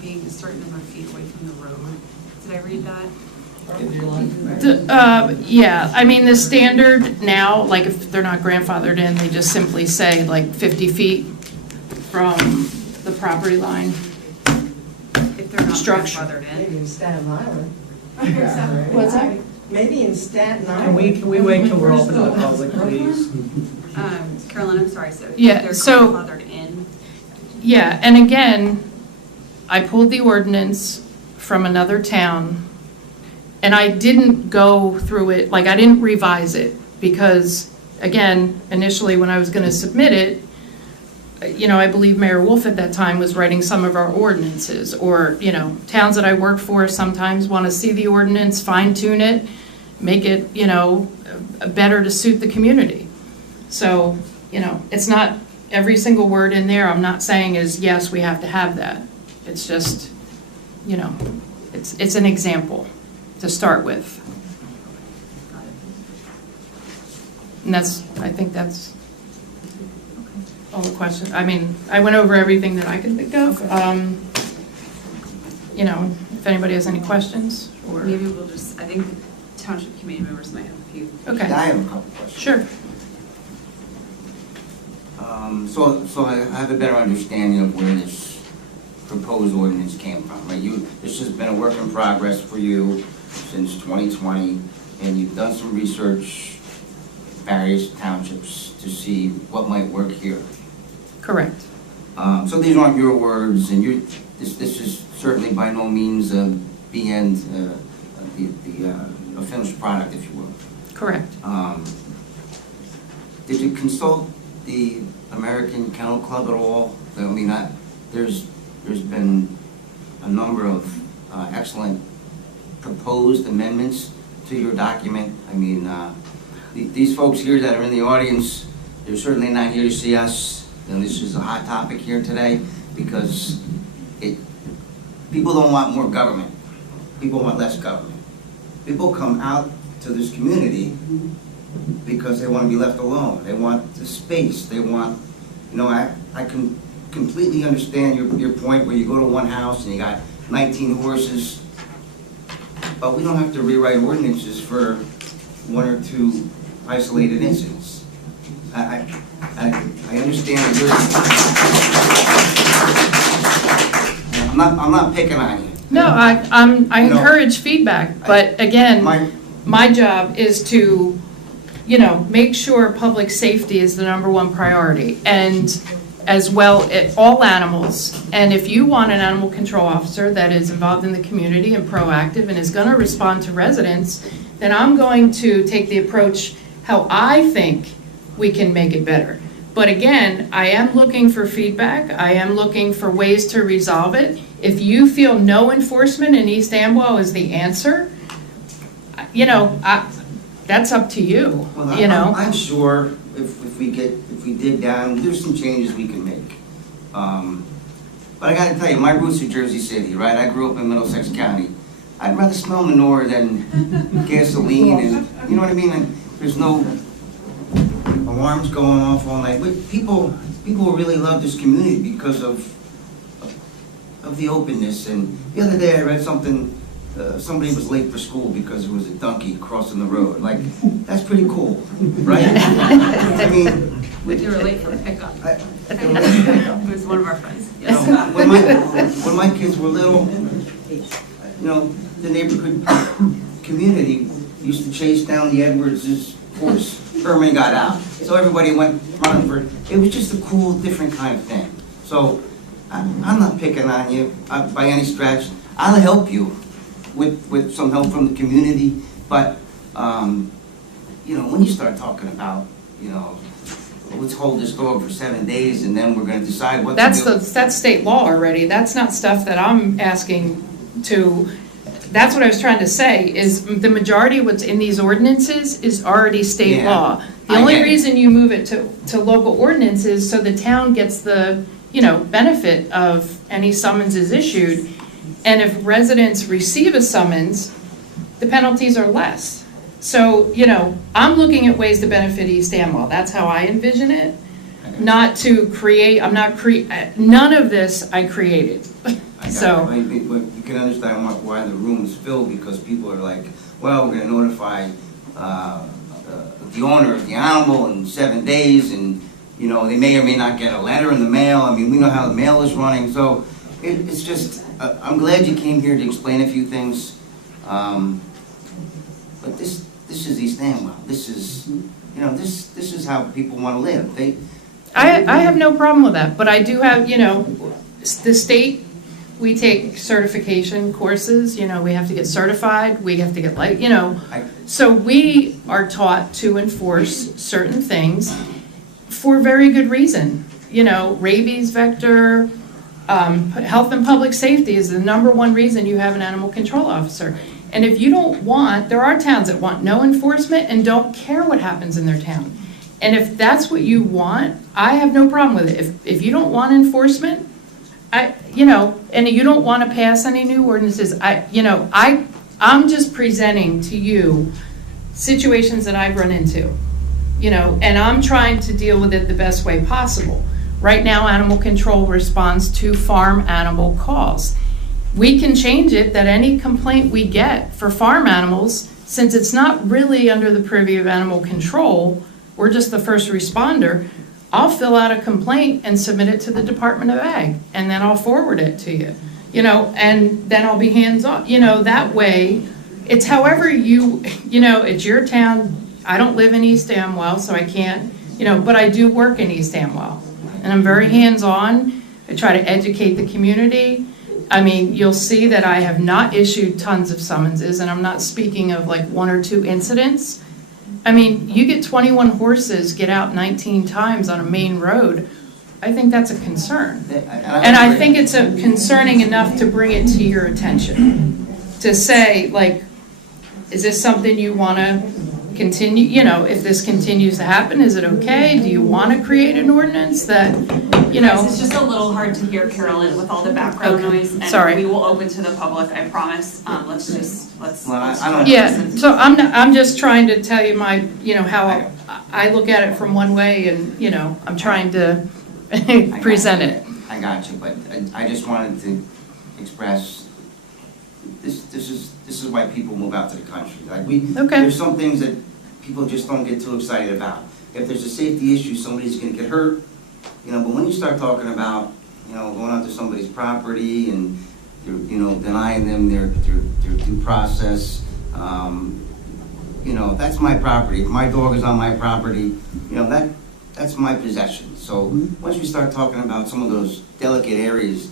being a certain number of feet away from the road. Did I read that? Yeah, I mean, the standard now, like if they're not grandfathered in, they just simply say like 50 feet from the property line. If they're not Structure. grandfathered in. Maybe in Staten Island. What's that? Maybe in Staten Island. Can we wait till we're open to the public, please? Carolyn, I'm sorry, so Yeah, if they're so- grandfathered in. Yeah, and again, I pulled the ordinance from another town, and I didn't go through it, like I didn't revise it, because again, initially when I was gonna submit it, you know, I believe Mayor Wolf at that time was writing some of our ordinances, or, you know, towns that I work for sometimes want to see the ordinance, fine tune it, make it, you know, better to suit the community. So, you know, it's not every single word in there, I'm not saying is, yes, we have to have that. It's just, you know, it's an example to start with. And I think that's all the questions. I mean, I went over everything that I could think of. You know, if anybody has any questions, or. Maybe we'll just, I think the township committee members might have a few. Okay. I have a couple questions. Sure. So I have a better understanding of where this proposed ordinance came from, right? This has been a work in progress for you since 2020, and you've done some research, various townships, to see what might work here. Correct. So these aren't your words, and this is certainly by no means a finished product, if you will. Correct. Did you consult the American Kennel Club at all? I mean, there's been a number of excellent proposed amendments to your document. I mean, these folks here that are in the audience, they're certainly not here to see us, and this is a hot topic here today, because people don't want more government. People want less government. People come out to this community because they want to be left alone. They want the space. They want, you know, I can completely understand your point where you go to one house and you got 19 horses, but we don't have to rewrite ordinances for 1 or 2 isolated incidents. I understand that I'm not picking on you. No, I encourage feedback, but again, my job is to, you know, make sure public safety is the #1 priority, and as well at all animals. And if you want an animal control officer that is involved in the community and proactive and is going to respond to residents, then I'm going to take the approach how I think we can make it better. But again, I am looking for feedback. I am looking for ways to resolve it. If you feel no enforcement in East Amwell is the answer, you know, that's up to you, Well, you know? I'm sure if we dig down, there's some changes we can make. But I gotta tell you, my roots are Jersey City, right? I grew up in Middlesex County. I'd rather smell manure than gasoline, and, you know what I mean? And there's no alarms going off all night. But people really love this community because of the openness. And the other day I read something, somebody was late for school because there was a donkey crossing the road. Like, that's pretty cool, right? I mean, They were late for pickup. It was one of our friends. you know, when my kids were little, you know, the neighborhood community used to chase down the Edwards' horse. Herman got out, so everybody went running for. It was just a cool, different kind of thing. So I'm not picking on you by any stretch. I'll help you with some help from the community, but you know, when you start talking about, you know, let's hold this dog for 7 days and then we're going to decide what to do. That's state law already. That's not stuff that I'm asking to, that's what I was trying to say, is the majority of what's in these ordinances is already state Yeah, law. The I only get it. reason you move it to local ordinances so the town gets the, you know, benefit of any summonses issued. And if residents receive a summons, the penalties are less. So, you know, I'm looking at ways to benefit East Amwell. That's how I envision it. Not to create, none of this I created. So. But you can understand why the room is filled, because people are like, well, we're going to notify the owner of the animal in 7 days, and, you know, they may or may not get a letter in the mail. I mean, we know how the mail is running. So it's just, I'm glad you came here to explain a few things. But this is East Amwell. This is, you know, this is how people want to live. I have no problem with that, but I do have, you know, the state, we take certification courses, you know, we have to get certified, we have to get, like, you know, so we are taught to enforce certain things for very good reason. You know, rabies vector, health and public safety is the #1 reason you have an animal control officer. And if you don't want, there are towns that want no enforcement and don't care what happens in their town. And if that's what you want, I have no problem with it. If you don't want enforcement, you know, and you don't want to pass any new ordinances, I'm just presenting to you situations that I've run into, you know, and I'm trying to deal with it the best way possible. Right now, animal control responds to farm animal calls. We can change it that any complaint we get for farm animals, since it's not really under the purview of animal control, we're just the first responder, I'll fill out a complaint and submit it to the Department of Ag, and then I'll forward it to you, you know, and then I'll be hands-on, you know, that way, it's however you know, it's your town. I don't live in East Amwell, so I can't, you know, but I do work in East Amwell, and I'm very hands-on. I try to educate the community. I mean, you'll see that I have not issued tons of summonses, and I'm not speaking of like 1 or 2 incidents. I mean, you get 21 horses get out 19 times on a main road. I think that's a concern. And I think it's concerning enough to bring it to your attention. To say, like, is this something you want to continue, you know, if this continues to happen, is it okay? Do you want to create an ordinance that, you know? Guys, it's just a little hard to hear Carolyn with all the background noise. And sorry. We will open to the public, I promise. Let's Yeah, so I'm just trying to tell you my, you know, how I look at it from one way, and, you know, I'm trying to present it. I got you, but I just wanted to express, this is why people move out to the country. Like there's some things that people just don't get too excited about. If there's a safety issue, somebody's gonna get hurt, you know, but when you start talking about, you know, going onto somebody's property and, you know, denying them their due process, you know, that's my property. If my dog is on my property, you know, that's my possession. So once we start talking about some of those delicate areas,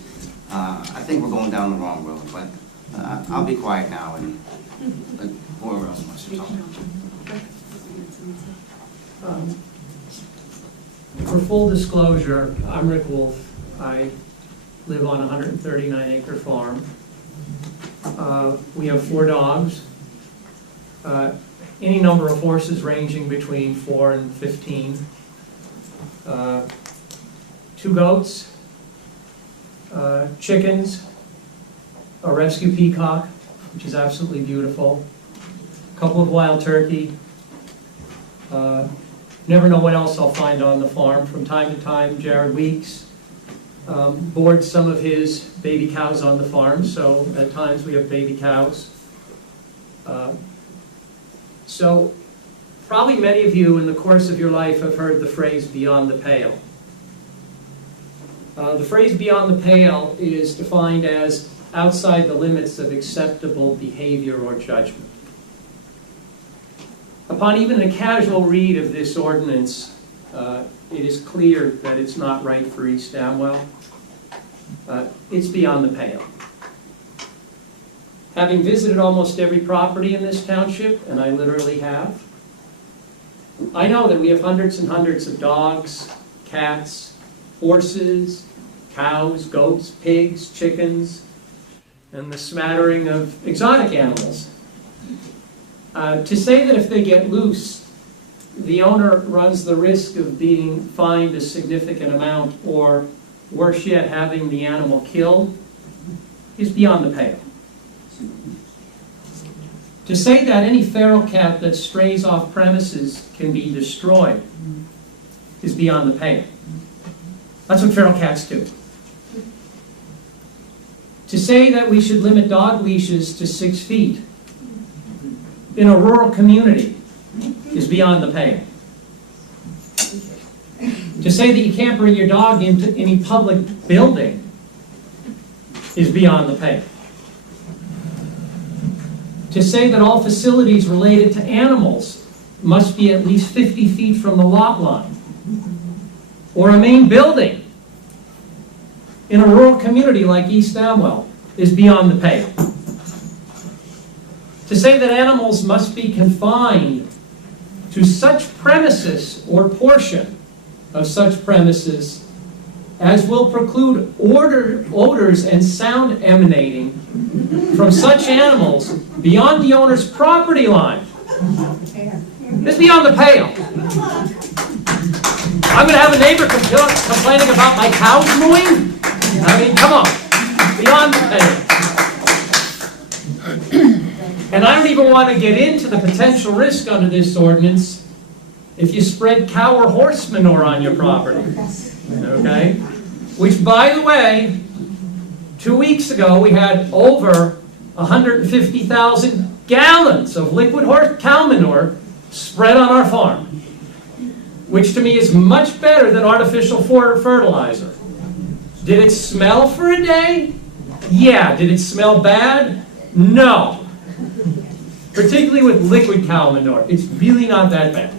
I think we're going down the wrong road. But I'll be quiet now, and let whoever else wants to talk. For full disclosure, I'm Rick Wolf. I live on a 139-acre farm. We have 4 dogs, any number of horses ranging between 4 and 15, 2 goats, chickens, a rescue peacock, which is absolutely beautiful, a couple of wild turkey. Never know what else I'll find on the farm. From time to time, Jared Weeks boards some of his baby cows on the farm, so at times we have baby cows. So probably many of you in the course of your life have heard the phrase beyond the pale. The phrase beyond the pale is defined as outside the limits of acceptable behavior or judgment. Upon even a casual read of this ordinance, it is clear that it's not right for East Amwell. It's beyond the pale. Having visited almost every property in this township, and I literally have, I know that we have hundreds and hundreds of dogs, cats, horses, cows, goats, pigs, chickens, and the smattering of exotic animals. To say that if they get loose, the owner runs the risk of being fined a significant amount, or worse yet, having the animal killed, is beyond the pale. To say that any feral cat that strays off premises can be destroyed is beyond the pale. That's what feral cats do. To say that we should limit dog leashes to 6 feet in a rural community is beyond the pale. To say that you can't bring your dog into any public building is beyond the pale. To say that all facilities related to animals must be at least 50 feet from the lot line, or a main building in a rural community like East Amwell, is beyond the pale. To say that animals must be confined to such premises or portion of such premises as will preclude odors and sound emanating from such animals beyond the owner's property line is beyond the pale. I'm going to have a neighbor complaining about my cows mooing? I mean, come on. Beyond the pale. And I don't even want to get into the potential risk under this ordinance if you spread cow or horse manure on your property. Okay? Which, by the way, 2 weeks ago we had over 150,000 gallons of liquid cow manure spread on our farm, which to me is much better than artificial fertilizer. Did it smell for a day? Yeah. Did it smell bad? No. Particularly with liquid cow manure. It's really not that bad.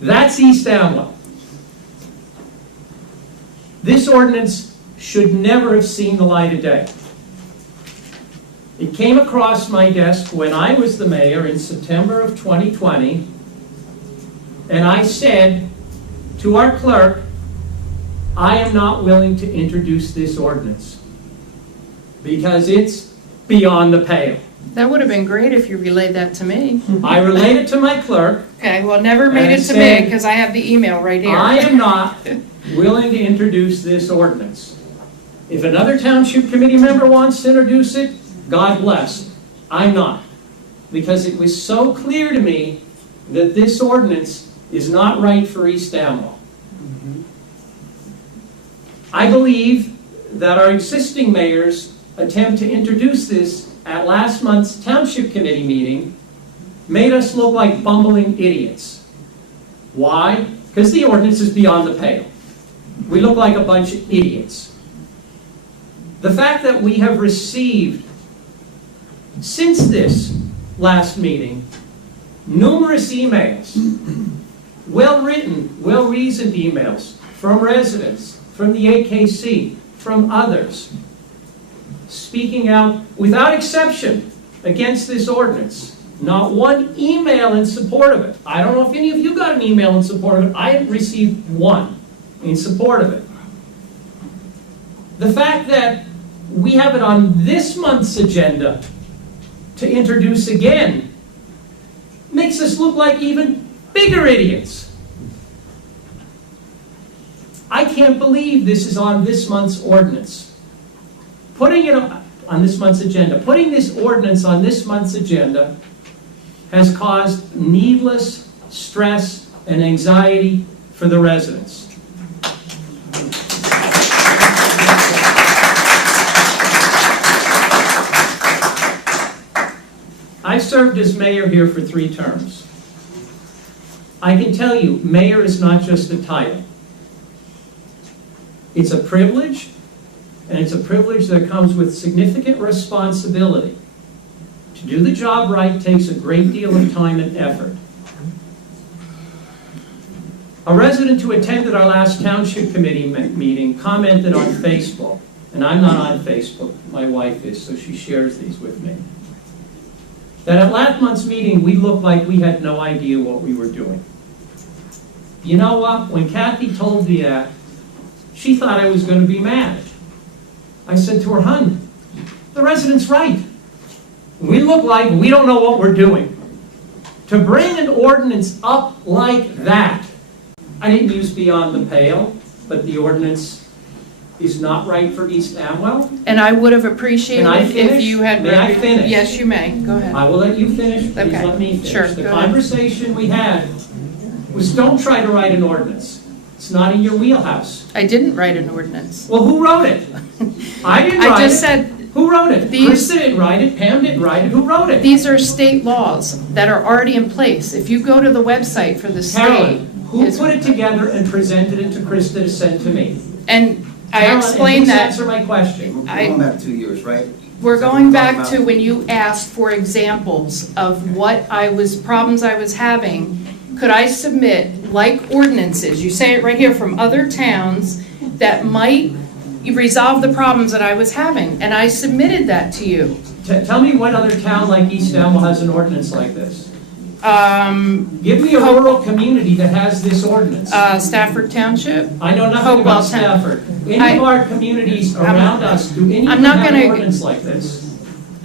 That's East Amwell. This ordinance should never have seen the light of day. It came across my desk when I was the mayor in September of 2020, and I said to our clerk, I am not willing to introduce this ordinance because it's beyond the pale. That would have been great if you relayed that to me. I relayed it to my clerk. Okay, well, never made it to me because I have the email right here. I am not willing to introduce this ordinance. If another township committee member wants to introduce it, God bless. I'm not. Because it was so clear to me that this ordinance is not right for East Amwell. I believe that our existing mayor's attempt to introduce this at last month's Township Committee meeting made us look like bumbling idiots. Why? Because the ordinance is beyond the pale. We look like a bunch of idiots. The fact that we have received, since this last meeting, numerous emails, well-written, well-reasoned emails from residents, from the AKC, from others, speaking out without exception against this ordinance, Not one email in support of it. I don't know if any of you got an email in support of it. I haven't received one in support of it. The fact that we have it on this month's agenda to introduce again makes us look like even bigger idiots. I can't believe this is on this month's ordinance. Putting it on this month's agenda, putting this ordinance on this month's agenda has caused needless stress and anxiety for the residents. I served as mayor here for 3 terms. I can tell you, mayor is not just a title. It's a privilege, and it's a privilege that comes with significant responsibility. To do the job right takes a great deal of time and effort. A resident who attended our last Township Committee meeting commented on Facebook, and I'm not on Facebook, my wife is, so she shares these with me, that at last month's meeting we looked like we had no idea what we were doing. You know what? When Kathy told me that, she thought I was going to be mad. I said to her, "Hun, the resident's right. We look like we don't know what we're doing. To bring an ordinance up like that," I didn't use beyond the pale, but the ordinance is not right for East Amwell. And I would have appreciated if you had... May I finish? Yes, you may. Go ahead. I will let you finish. Please Okay. let me finish. Sure, The go ahead. conversation we had was, don't try to write an ordinance. It's not in your wheelhouse. I didn't write an ordinance. Well, who wrote it? I didn't write it. I just said... Who wrote it? These- Krista didn't write it. Pam didn't write it. Who wrote it? These are state laws that are already in place. If you go to the website for the state... Carolyn, who is- put it together and presented it to Krista to send to me? And I Carolyn, explained and please that... answer my question. We're going back 2 years, right? We're So going we're back talking to about- when you asked for examples of what problems I was having. Could I submit, like ordinances, you say it right here, from other towns that might resolve the problems that I was having? And I submitted that to you. Tell me what other town like East Amwell has an ordinance like this. Give me a Hope- rural community that has this ordinance. Stafford Township? I know nothing Hopewell about Town- Stafford. Any of our communities around us, do any of I'm them not have gonna- an ordinance like this?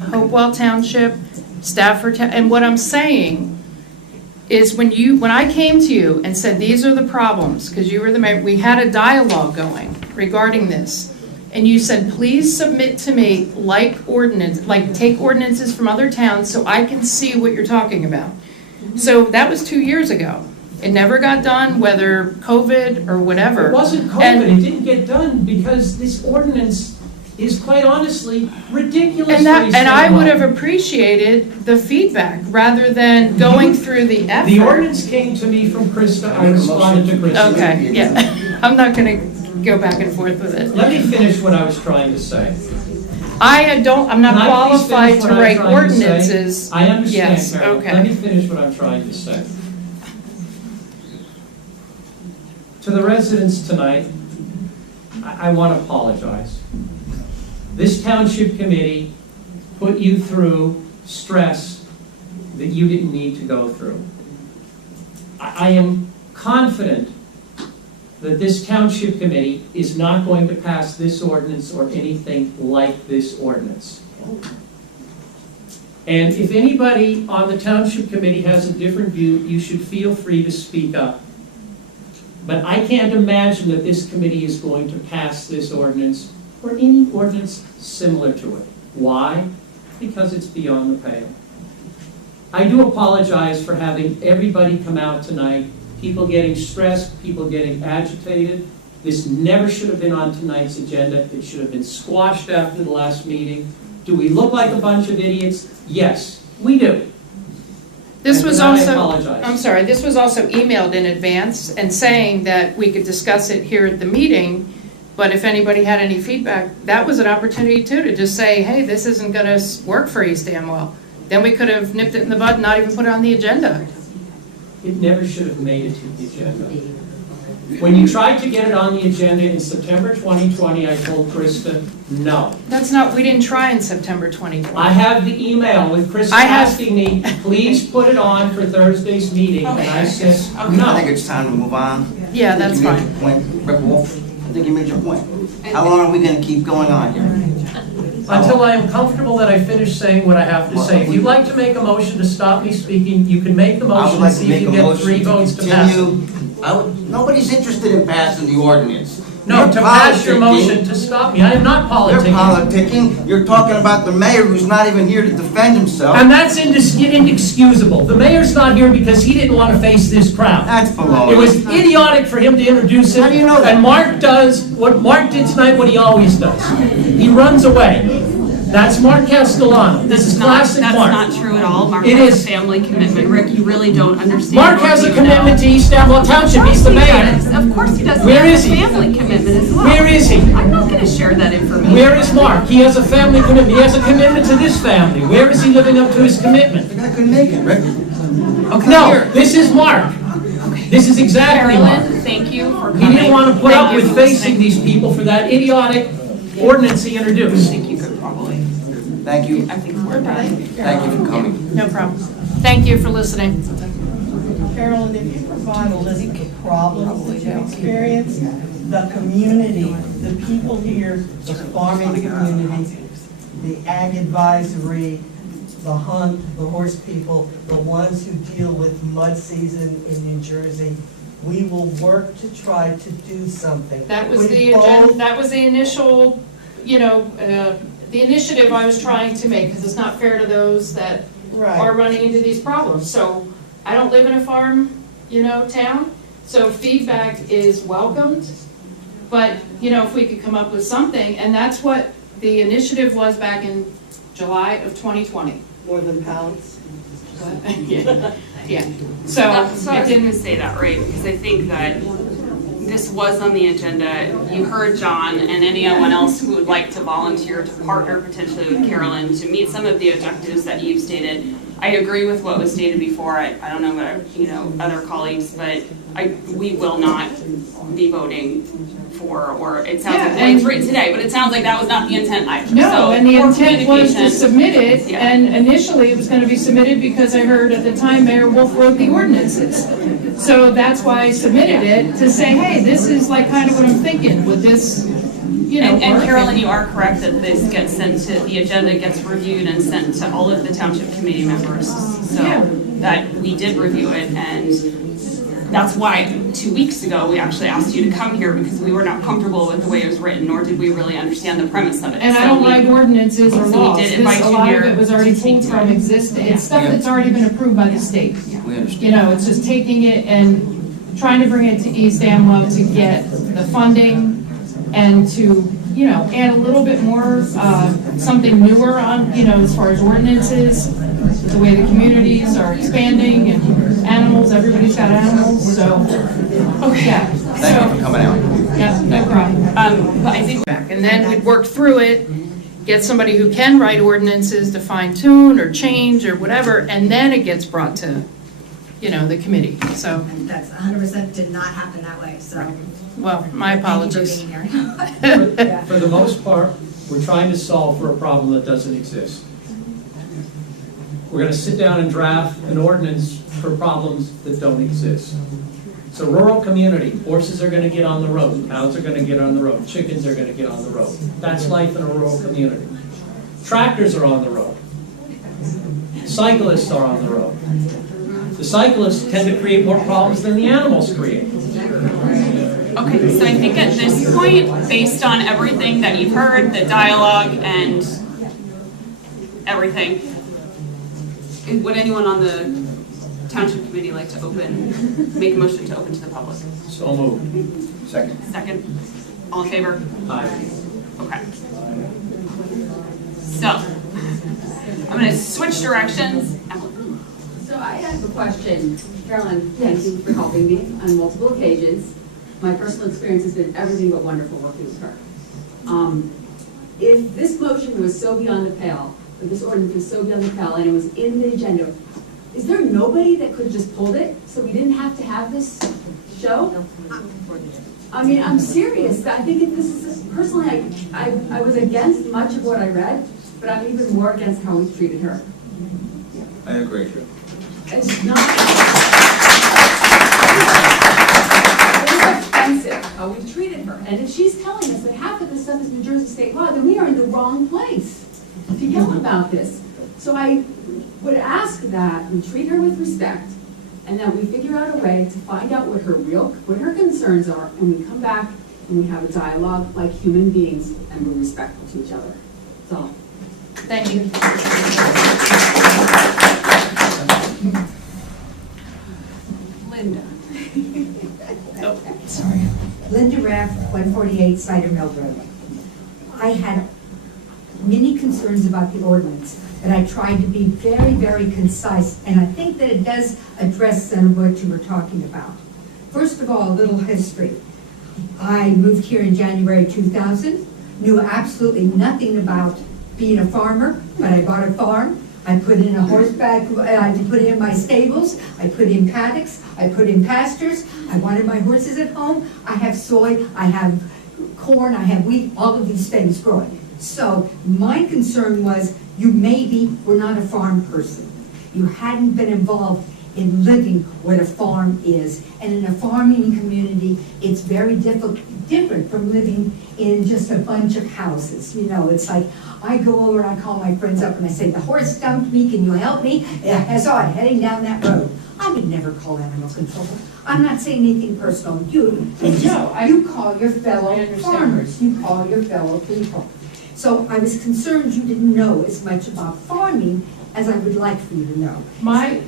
Hopewell Township, Stafford, and what I'm saying is when I came to you and said, these are the problems, because you were the mayor, we had a dialogue going regarding this, and you said, please submit to me take ordinances from other towns so I can see what you're talking about. So that was 2 years ago. It never got done, whether COVID or whatever. It wasn't COVID, And- it didn't get done because this ordinance is quite honestly ridiculous. And for East I would Amwell. have appreciated the feedback rather than going through the effort. The ordinance came to me from Krista, I responded to Krista. Okay, yeah. I'm not gonna go back and forth with it. Let me finish what I was trying to say. I'm not Can I please qualified finish to what I'm write trying to say? ordinances. I understand, Yes, Carol. okay. Let me finish what I'm trying to say. To the residents tonight, I want to apologize. This township committee put you through stress that you didn't need to go through. I am confident that this township committee is not going to pass this ordinance or anything like this ordinance. And if anybody on the township committee has a different view, you should feel free to speak up. But I can't imagine that this committee is going to pass this ordinance or any ordinance similar to it. Why? Because it's beyond the pale. I do apologize for having everybody come out tonight, people getting stressed, people getting agitated. This never should have been on tonight's agenda. It should have been squashed after the last meeting. Do we look like a bunch of idiots? Yes, we do. This And was for that, I also, apologize. I'm sorry, this was also emailed in advance and saying that we could discuss it here at the meeting, but if anybody had any feedback, that was an opportunity too, to just say, hey, this isn't gonna work for East Amwell. Then we could have nipped it in the bud and not even put it on the agenda. It never should have made it to the agenda. When you tried to get it on the agenda in September 2020, I told Krista, no. That's not, we didn't try in September 2020. I have the email with Krista asking me, please put it on for Thursday's meeting, and I said, I no. think it's time to move on. Yeah, that's I think fine. you made your point, Rick Wolf. I think you made your point. How long are we gonna keep going on here? Until I am comfortable that I finish saying what I have to say. If you'd like to make a motion to stop me speaking, you can make the I would motion and like to see if make you a get motion 3 to votes to pass it. continue. Nobody's interested in passing the ordinance. No, You're to pass your politicking. motion to stop me. I am not You're politicking. politicking. You're talking about the mayor who's not even here to defend himself. And that's inexcusable. The mayor's not here because he didn't want to face this crowd. That's baloney. It was idiotic for him to introduce it. How do you know that? And Mark does what Mark did tonight, what he always does. He runs away. That's Mark Castellano. This is classic That's Mark. not true at all. Mark It has is. a family commitment. Rick, you really don't understand. Mark or has a even commitment to know. East Amwell Township. He's the mayor. Of course he does. Where He is has a he? family commitment as well. Where is he? I'm not going to share that information. Where is Mark? He has a family commitment. He has a commitment to this family. Where is he living up to his commitment? The guy couldn't make it, Rick. No, this is Mark. This is exactly Mark. Carolyn, thank you for He coming. didn't want to put Thank up you with for facing listening. these people for that idiotic ordinance he introduced. I think you could probably. Thank you. I think we're done. Thank you for coming. No problem. Thank you for listening. Carolyn, if you provide a list of problems that you experience, the community, the people here, the farming community, the ag advisory, the hunt, the horse people, the ones who deal with mud season in New Jersey, we will work to try to do something. That was We the both- agenda, that was the initial, the initiative I was trying to make, because it's not fair to those that are Right. running into these problems. So I don't live in a farm, town, so feedback is welcomed. But, if we could come up with something, and that's what the initiative was back in July of 2020. More than pallets? Yeah, so So I it was going didn't, to say that, right, because I think that this was on the agenda. You heard John and anyone else who would like to volunteer to partner potentially with Carolyn to meet some of the objectives that you've stated. I agree with what was stated before. I don't know about, other colleagues, but we will not be voting for, or it sounds like it's written today, but it sounds like that was not the intent either. no, So, and the for intent was to communication- submit it, Yeah. and initially it was gonna be submitted because I heard at the time Mayor Wolf wrote the ordinances. So that's why I submitted it, to say, hey, this is like kind of what I'm thinking, with this, And work. Carolyn, you are correct that this gets sent to, the agenda gets reviewed and sent to all of the township committee members. So Yeah. that we did review it, and that's why 2 weeks ago, we actually asked you to come here because we were not comfortable with the way it was written, nor did we really understand the premise of it. And I So don't we- write ordinances or so we laws. did This, invite a you lot of here it was already to speak pulled to from it. existing, Yeah. it's stuff Yeah. that's already been approved by the state. We understand. It's just taking it and trying to bring it to East Amwell to get the funding and to, add a little bit more, something newer on, as far as ordinances, the way the communities are expanding and animals, everybody's got animals, so, yeah. Thank you for coming out. Yeah, no problem. But I think And then we'd work through it, get somebody who can write ordinances to fine tune or change or whatever, and then it gets brought to, the committee. So, And that's 100% did not happen that way, so. well, my apologies. Thank you for being here. For the most part, we're trying to solve for a problem that doesn't exist. We're gonna sit down and draft an ordinance for problems that don't exist. It's a rural community. Horses are gonna get on the road, cows are gonna get on the road, chickens are gonna get on the road. That's life in a rural community. Tractors are on the road. Cyclists are on the road. The cyclists tend to create more problems than the animals create. Okay, so I think at this point, based on everything that you've heard, the dialogue and everything, would anyone on the township committee like to make a motion to open to the public? So moved. Second. Second? All in favor? Aye. Okay. So, I'm gonna switch directions. So I have a question. Carolyn, thank you for helping me on multiple occasions. My personal experience has been everything but wonderful working with her. If this motion was so beyond the pale, if this ordinance was so beyond the pale and it was in the agenda Is there nobody that could have just pulled it, so we didn't have to have this show? I mean, I'm serious. I think this is, personally, I was against much of what I read, but I'm even more against how we treated her. I agree. It's not. It's offensive how we treated her. And if she's telling us that half of this stuff is New Jersey state law, then we are in the wrong place to yell about this. So I would ask that we treat her with respect, and that we figure out a way to find out what her concerns are, and we come back and we have a dialogue like human beings, and we're respectful to each other. That's all. Thank you. Linda. Oh, sorry. Linda Raff, 148 Cider Mill Road. I had many concerns about the ordinance, but I tried to be very, very concise, and I think that it does address some of what you were talking about. First of all, a little history. I moved here in January 2000, knew absolutely nothing about being a farmer, but I bought a farm. I put in a horseback, I put in my stables, I put in paddocks, I put in pastures. I wanted my horses at home. I have soy, I have corn, I have wheat, all of these things growing. So my concern was you maybe were not a farm person. You hadn't been involved in living what a farm is. And in a farming community, it's very different from living in just a bunch of houses. You know, it's like, I go over and I call my friends up and I say, the horse dumped me, can you help me? I saw it heading down that road. I would never call animal control. I'm not saying anything personal. You call your fellow farmers. You call your fellow people. So I was concerned you didn't know as much about farming as I would like for you to know. I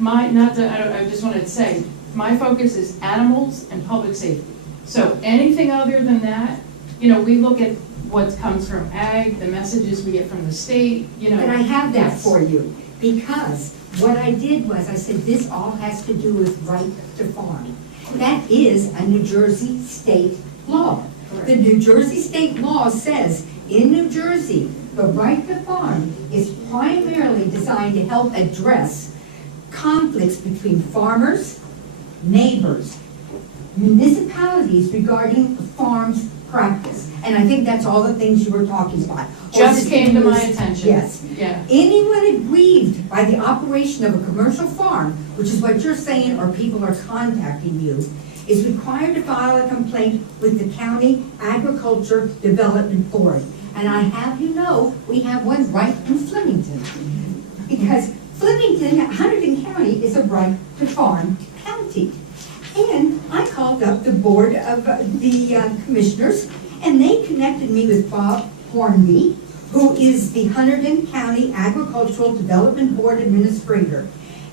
just wanted to say, my focus is animals and public safety. So anything other than that, we look at what comes from ag, the messages we get from the state, But I have that for you, because what I did was, I said, this all has to do with right to farm. That is a New Jersey state law. The New Jersey state law says, in New Jersey, the right to farm is primarily designed to help address conflicts between farmers, neighbors, municipalities regarding farms practice. And I think that's all the things you were talking about. Just came to my attention. Yes. Yeah. Anyone aggrieved by the operation of a commercial farm, which is what you're saying, or people are contacting you, is required to file a complaint with the County Agriculture Development Board. And I have you know, we have one right in Flemington. Because Flemington, Hunterdon County, is a right to farm county. And I called up the board of the commissioners, and they connected me with Bob Hornby, who is the Hunterdon County Agricultural Development Board Administrator.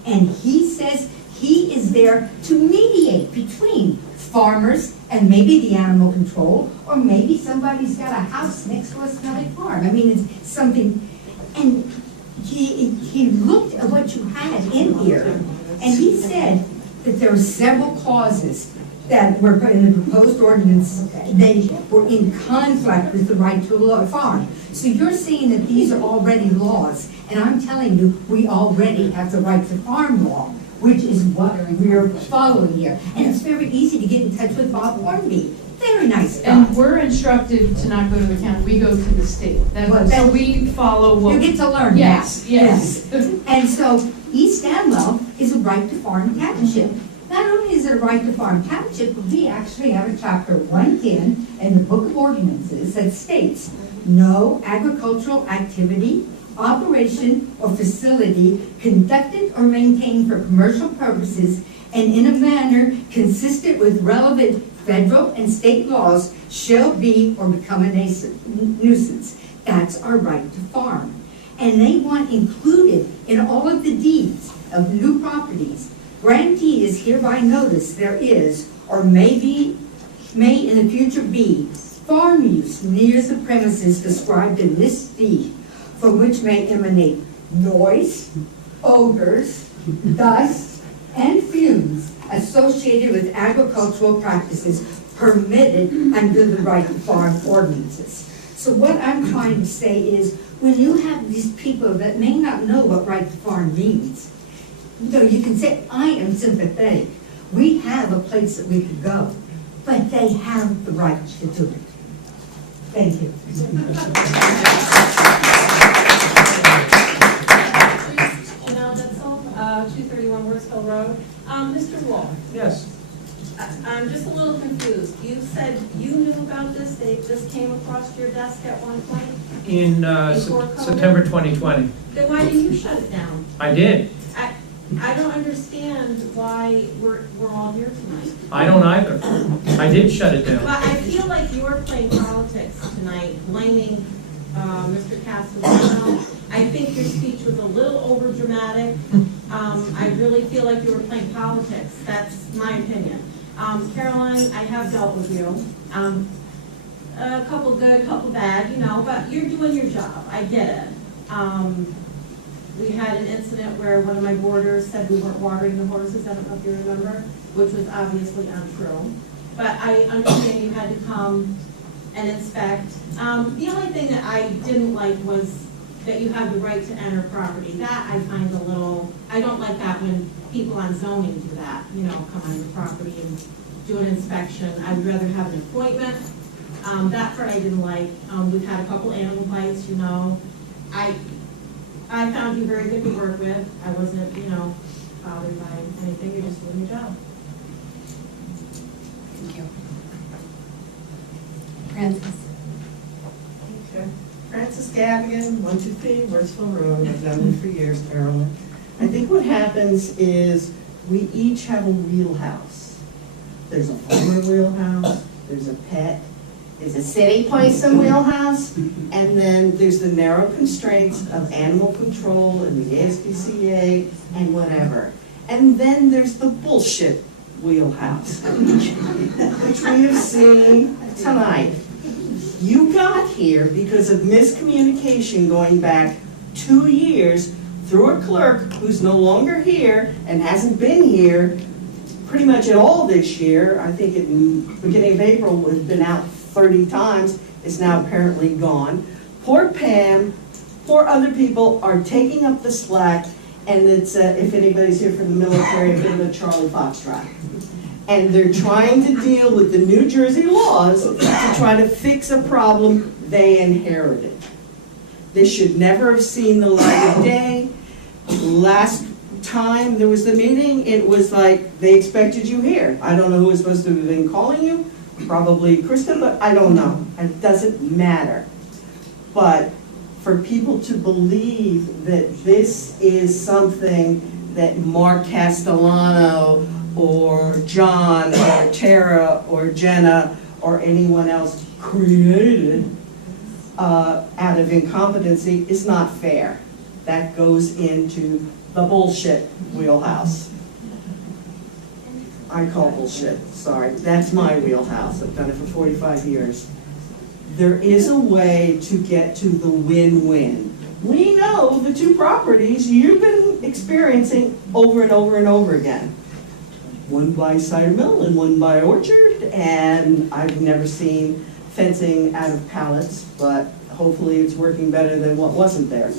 And he says he is there to mediate between farmers and maybe the animal control, or maybe somebody's got a house next to a smelly farm. I mean, it's something, and he looked at what you had in here, and he said that there were several clauses that were in the proposed ordinance, they were in conflict with the right to farm. So you're saying that these are already laws, and I'm telling you, we already have the right to farm law, which is what we're following here. And it's very easy to get in touch with Bob Hornby. Very nice guy. And we're instructed to not go to the county, we go to the state. So we follow what. You get to learn yes, that. Yes. And so East Amwell is a right to farm township. Not only is it a right to farm township, but we actually have a chapter 110 in the Book of Ordinances that states, no agricultural activity, operation, or facility conducted or maintained for commercial purposes and in a manner consistent with relevant federal and state laws shall be or become a nuisance. That's our right to farm. And they want included in all of the deeds of new properties, grantee is hereby noticed there is, or may in the future be, farm use near the premises described in this deed, from which may emanate noise, odors, dust, and fumes associated with agricultural practices permitted under the right to farm ordinances. So what I'm trying to say is, when you have these people that may not know what right to farm means, No, you can say, I am sympathetic. We have a place that we could go, but they have the right to do it. Thank you. Janelle Detzel, 231 Worsville Road. Mr. Wolf, Yes. I'm just a little confused. You said you knew about this, this came across your desk at one point? In Before COVID? September 2020. Then why didn't you shut it down? I did. I don't understand why we're all here tonight. I don't either. I did shut it down. But I feel like you're playing politics tonight, blaming Mr. Castellano. I think your speech was a little overdramatic. I really feel like you were playing politics. That's my opinion. Caroline, I have dealt with you. A couple good, couple bad, you know, but you're doing your job. I get it. We had an incident where one of my boarders said we weren't watering the horses, I don't know if you remember, which was obviously untrue. But I understand you had to come and inspect. The only thing that I didn't like was that you have the right to enter property. That I find a little, I don't like that when people on zoning do that, you know, come on your property and do an inspection. I would rather have an appointment. That part I didn't like. We've had a couple animal bites, you know. I found you very good to work with. I wasn't, you know, bothered by anything. You're just doing your job. Thank you. Francis. Okay. Francis Gavigan, 123 Worsville Road. I've known you for years, Carolyn. I think what happens is we each have a wheelhouse. There's a former wheelhouse, there's a pet, there's a city Poison wheelhouse, and then there's the narrow constraints of animal control and the ASPCA and whatever. And then there's the bullshit wheelhouse, which we have seen tonight. You got here because of miscommunication going back 2 years through a clerk who's no longer here and hasn't been here pretty much at all this year. I think in the beginning of April would have been out 30 times, is now apparently gone. Poor Pam, poor other people are taking up the slack, and it's, if anybody's here from the military, a bit of a Charlie Foxtrot. And they're trying to deal with the New Jersey laws to try to fix a problem they inherited. This should never have seen the light of day. Last time there was the meeting, it was like they expected you here. I don't know who was supposed to have been calling you, probably Kristen, but I don't know. It doesn't matter. But for people to believe that this is something that Mark Castellano or John or Tara or Jenna or anyone else created out of incompetency is not fair. That goes into the bullshit wheelhouse. I call bullshit, sorry. That's my wheelhouse. I've done it for 45 years. There is a way to get to the win-win. We know the two properties you've been experiencing over and over and over again. One by Cider Mill and one by Orchard, and I've never seen fencing out of pallets, but hopefully it's working better than what wasn't there.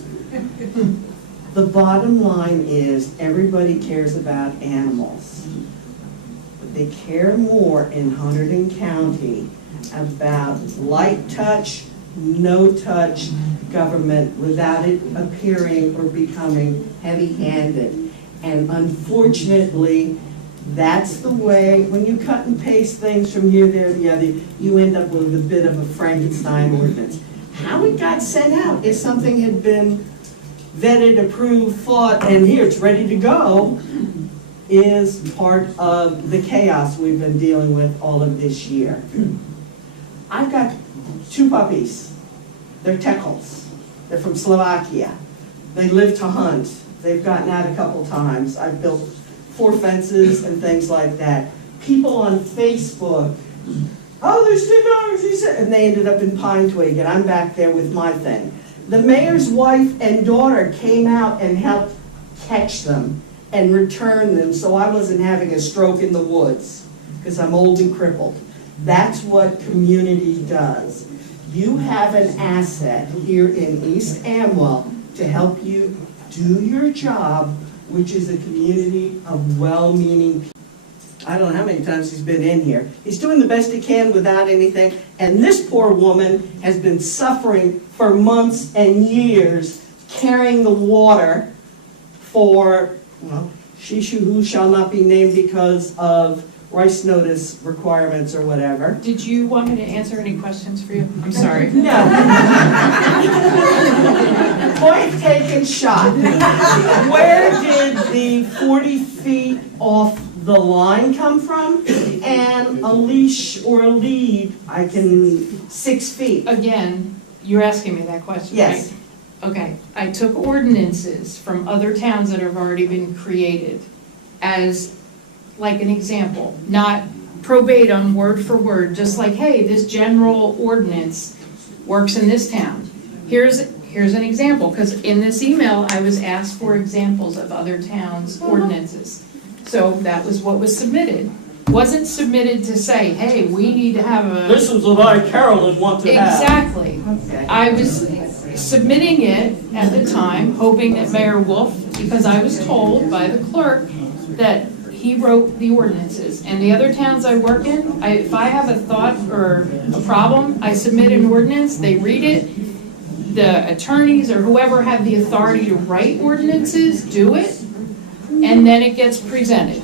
The bottom line is everybody cares about animals. But they care more in Hunterdon County about light touch, no touch government without it appearing or becoming heavy-handed. And unfortunately, that's the way, when you cut and paste things from here, there, the other, you end up with a bit of a Frankenstein ordinance. How it got sent out, if something had been vetted, approved, thought, and here, it's ready to go, is part of the chaos we've been dealing with all of this year. I've got 2 puppies. They're Tekels. They're from Slovakia. They live to hunt. They've gotten out a couple times. I've built 4 fences and things like that. People on Facebook, oh, there's 2 dogs, he said, and they ended up in Pine Twig, and I'm back there with my thing. The mayor's wife and daughter came out and helped catch them and return them so I wasn't having a stroke in the woods, because I'm old and crippled. That's what community does. You have an asset here in East Amwell to help you do your job which is a community of well-meaning people. I don't know how many times he's been in here. He's doing the best he can without anything, and this poor woman has been suffering for months and years carrying the water for, well, she who shall not be named because of rice notice requirements or whatever. Did you want me to answer any questions for you? I'm sorry. No. Point taken, shot. Where did the 40 feet off the line come from? And a leash or a lead, 6 feet. Again, you're asking me that question, right? Yes. Okay, I took ordinances from other towns that have already been created as like an example, not verbatim, word for word, just like, hey, this general ordinance works in this town. Here's an example, because in this email, I was asked for examples of other towns' ordinances. So that was what was submitted. Wasn't submitted to say, hey, we need to have a... This is what I, Carolyn, want to have. Exactly. I was submitting it at the time, hoping that Mayor Wolf, because I was told by the clerk that he wrote the ordinances. And the other towns I work in, if I have a thought or a problem, I submit an ordinance, they read it, the attorneys or whoever have the authority to write ordinances do it, and then it gets presented.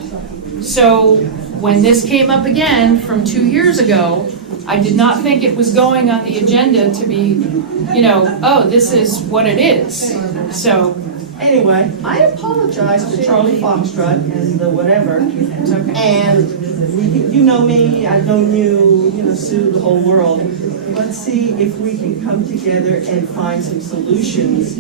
So when this came up again from 2 years ago, I did not think it was going on the agenda to be, oh, this is what it is. So anyway, I apologize to Charlie Foxtrot and the whatever. It's okay. And you know me, I've known you, Sue, the whole world. Let's see if we can come together and find some solutions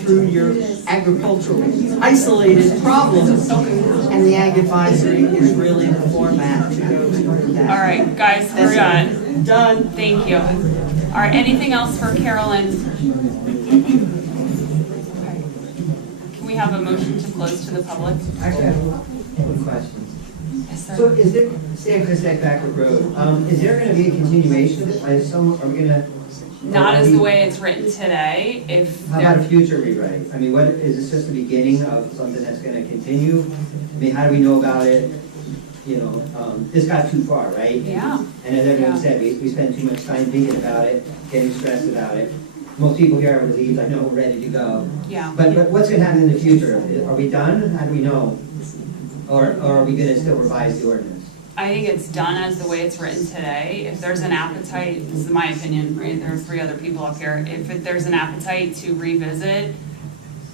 through your agricultural isolated problems. And the Ag Advisory is really the format to go toward that. All right, guys, we're done. Done. Thank you. All right, anything else for Carolyn? Can we have a motion to close to the public? Actually, I have one question. Yes, sir. So is there, say if it's that Backer Road, is there gonna be a continuation of it? Are we gonna? Not as the way it's written today. How about a future rewrite? I mean, what, is this just the beginning of something that's gonna continue? I mean, how do we know about it? This got too far, right? Yeah. And as everyone said, we spend too much time thinking about it, getting stressed about it. Most people here are relieved, I know, we're ready to go. Yeah. But what's gonna happen in the future? Are we done? How do we know? Or are we gonna still revise the ordinance? I think it's done as the way it's written today. If there's an appetite, this is my opinion, right? There are 3 other people up here. If there's an appetite to revisit,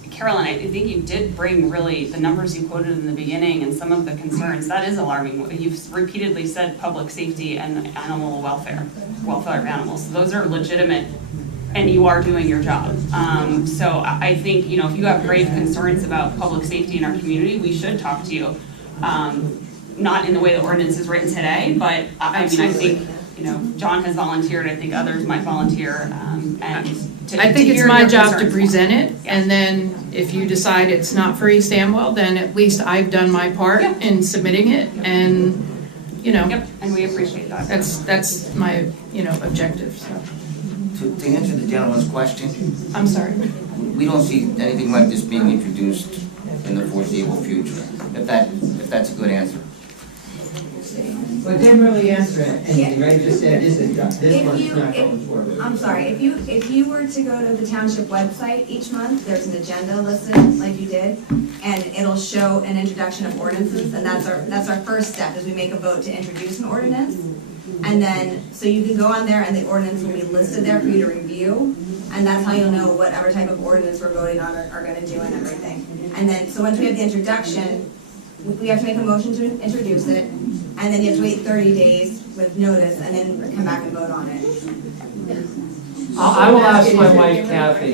Carolyn, I think you did bring really the numbers you quoted in the beginning and some of the concerns. That is alarming. You've repeatedly said public safety and animal welfare of animals. Those are legitimate, and you are doing your job. So I think, if you have grave concerns about public safety in our community, we should talk to you. Not in the way the ordinance is written today, but I think, John has volunteered, I think others might volunteer, I think it's my job to present it, and then if you decide it's not for East Amwell, then at least I've done my part in submitting it, and, Yep, and we appreciate that. That's my, objective, so. To answer the gentleman's question, I'm sorry. we don't see anything like this being introduced in the foreseeable future, if that's a good answer. Well, it didn't really answer anything, right? Just said this one's not going forward. I'm sorry, if you were to go to the township website each month, there's an agenda listed like you did, and it'll show an introduction of ordinances, and that's our first step, is we make a vote to introduce an ordinance. And then, so you can go on there and the ordinance will be listed there for you to review, and that's how you'll know whatever type of ordinance we're voting on are gonna do and everything. And then, so once we have the introduction, we have to make a motion to introduce it, and then you have to wait 30 days with notice, and then come back and vote on it. I will ask my wife Kathy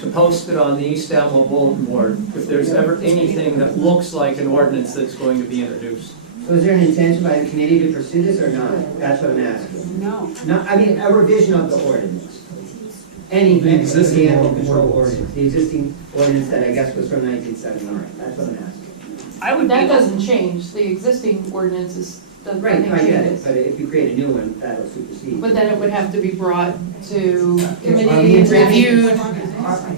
to post it on the East Amwell bulletin board if there's ever anything that looks like an ordinance that's going to be introduced. So is there an intention by the committee to pursue this or not? That's what I'm asking. No. No, I mean, a revision of the ordinance. Any existing animal control ordinance, the existing ordinance that I guess was from 1979. That's what I'm asking. That doesn't change, the existing ordinance is, doesn't Right, I get it, change. but if you create a new one, that'll supersede. But then it would have to be brought to Are committee, we reviewed.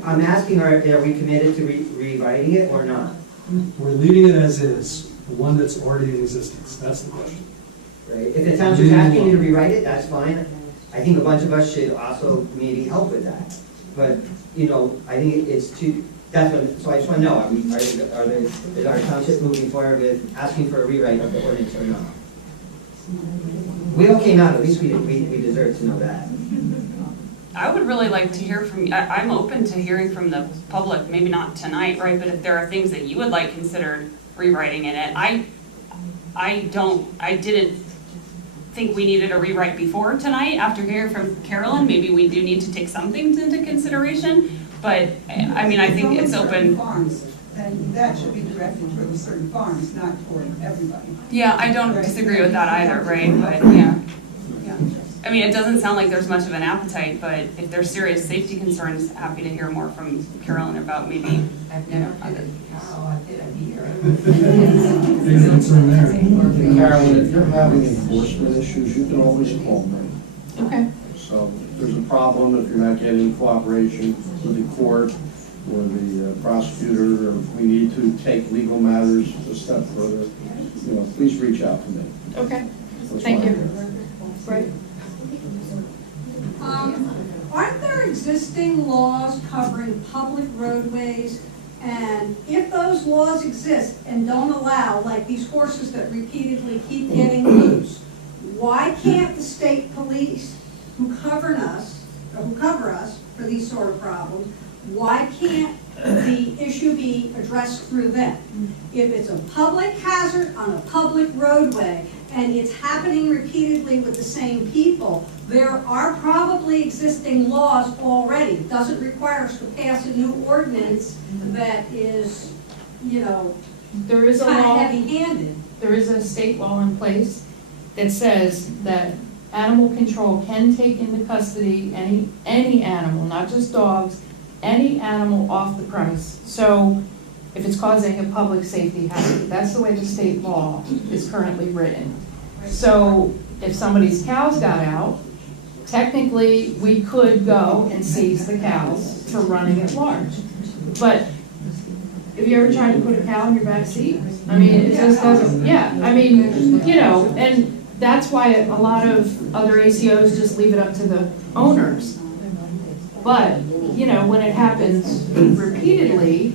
I'm asking, are we committed to rewriting it or not? We're leaving it as is, the one that's already in existence, that's the question. Right, if the township's asking you to rewrite it, that's fine. I think a bunch of us should also maybe help with that. But, you know, I think it's too, that's what, so I just want to know, is our township moving forward with asking for a rewrite of the ordinance or not? We all came out, at least we deserve to know that. I would really like to hear from, I'm open to hearing from the public, maybe not tonight, right? But if there are things that you would like considered rewriting in it, I didn't think we needed a rewrite before tonight. After hearing from Carolyn, maybe we do need to take some things into consideration. But, I mean, I think it's open. Farms, and that should be directed toward certain farms, not toward everybody. Yeah, I don't disagree with that either, right? But, yeah. I mean, it doesn't sound like there's much of an appetite, but if there's serious safety concerns, happy to hear more from Carolyn about maybe, you know, other. Carolyn, if you're having enforcement issues, you can always call me. Okay. So if there's a problem, if you're not getting cooperation with the court or the prosecutor, or if we need to take legal matters a step further, you know, please reach out to me. Okay, That's thank why you. I'm here. Right. Aren't there existing laws covering public roadways? And if those laws exist and don't allow, like these horses that repeatedly keep getting loose, why can't the state police who cover us for these sort of problems, why can't the issue be addressed through them? If it's a public hazard on a public roadway and it's happening repeatedly with the same people, there are probably existing laws already. It doesn't require us to pass a new ordinance that is, you know, There is a kind law. of heavy-handed. There is a state law in place that says that animal control can take into custody any animal, not just dogs, any animal off the premise. So if it's causing a public safety hazard, that's the way the state law is currently written. So if somebody's cows got out, technically we could go and seize the cows for running at large. But have you ever tried to put a cow in your back seat? I mean, it just doesn't, yeah, I mean, you know, and that's why a lot of other ACOs just leave it up to the owners. But, you know, when it happens repeatedly,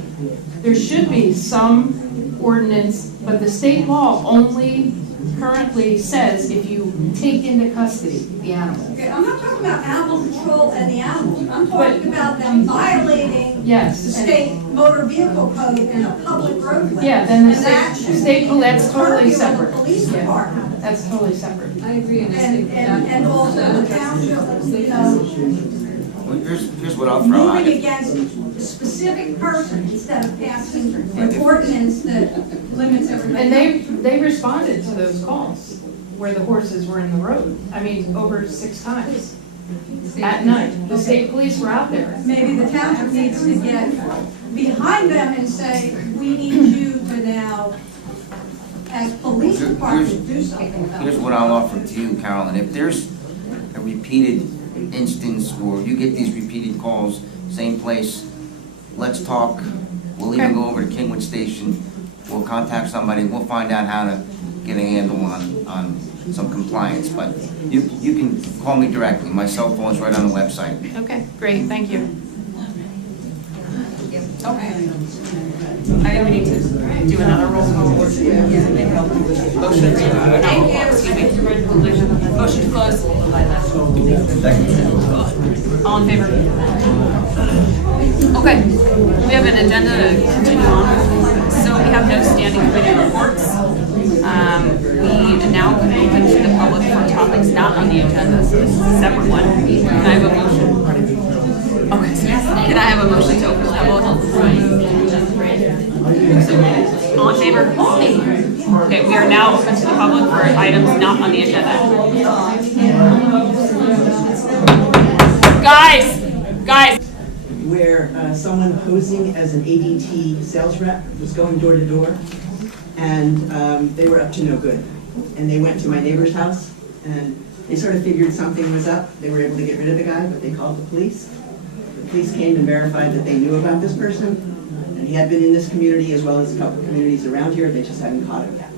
there should be some ordinance, but the state law only currently says if you take into custody the animal. Okay, I'm not talking about animal control and the animals. I'm talking about them violating the state motor vehicle code in a public roadway. Yeah, then the And that should state, be that's totally purview of separate. the police Yeah, department. that's totally separate. I agree. And also the township, you know, Well, here's what I'll throw out. moving against a specific person instead of passing an ordinance that limits everybody. And they responded to those calls where the horses were in the road. I mean, over 6 times at night. The state police were out there. Maybe the township needs to get behind them and say, we need you to now, as police department, do something about it. Here's what I'll offer to you, Carolyn. If there's a repeated instance or you get these repeated calls, same place, let's talk. We'll even go over to Kingwood Station. We'll contact somebody. We'll find out how to get a handle on some compliance. But you can call me directly. My cell phone's right on the website. Okay, great, thank you. Okay. I think we need to do another roll call. Motion to close. All in favor? Okay, we have an agenda to continue on. So we have no standing committee reports. We now can open to the public for topics not on the agenda, so this is a separate one. Can I have a motion? Okay, can I have a motion to open the public? All in favor? Okay, we are now open to the public for items not on the agenda. Guys! Where someone posing as an ADT sales rep was going door to door, and they were up to no good. And they went to my neighbor's house, and they sort of figured something was up. They were able to get rid of the guy, but they called the police. The police came and verified that they knew about this person, and And he had been in this community as well as a couple of communities around here, they just hadn't caught him yet.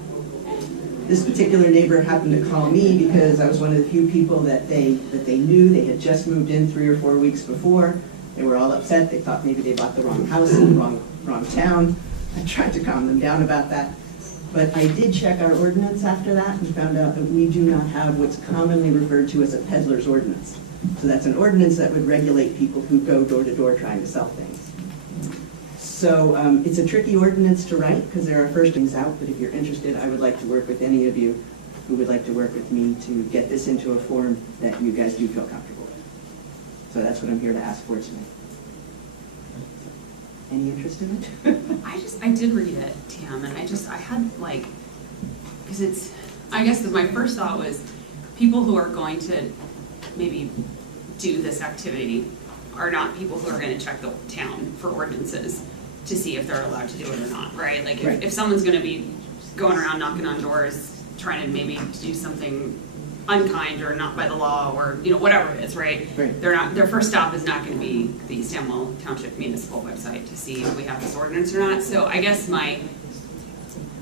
This particular neighbor happened to call me because I was one of the few people that they knew. They had just moved in 3 or 4 weeks before. They were all upset. They thought maybe they bought the wrong house in the wrong town. I tried to calm them down about that. But I did check our ordinance after that and found out that we do not have what's commonly referred to as a peddler's ordinance. So that's an ordinance that would regulate people who go door to door trying to sell things. So it's a tricky ordinance to write because there are first things out, but if you're interested, I would like to work with any of you who would like to work with me to get this into a form that you guys do feel comfortable with. So that's what I'm here to ask for tonight. Any interest in it? I did read it, Tam, and I had like, because I guess that my first thought was people who are going to maybe do this activity are not people who are going to check the town for ordinances to see if they're allowed to do it or not, right? Like if someone's going to be going around knocking on doors, trying to maybe do something unkind or not by the law or, you know, whatever it is, right? Their first stop is not going to be the Stanwell Township Municipal website to see if we have this ordinance or not. So I guess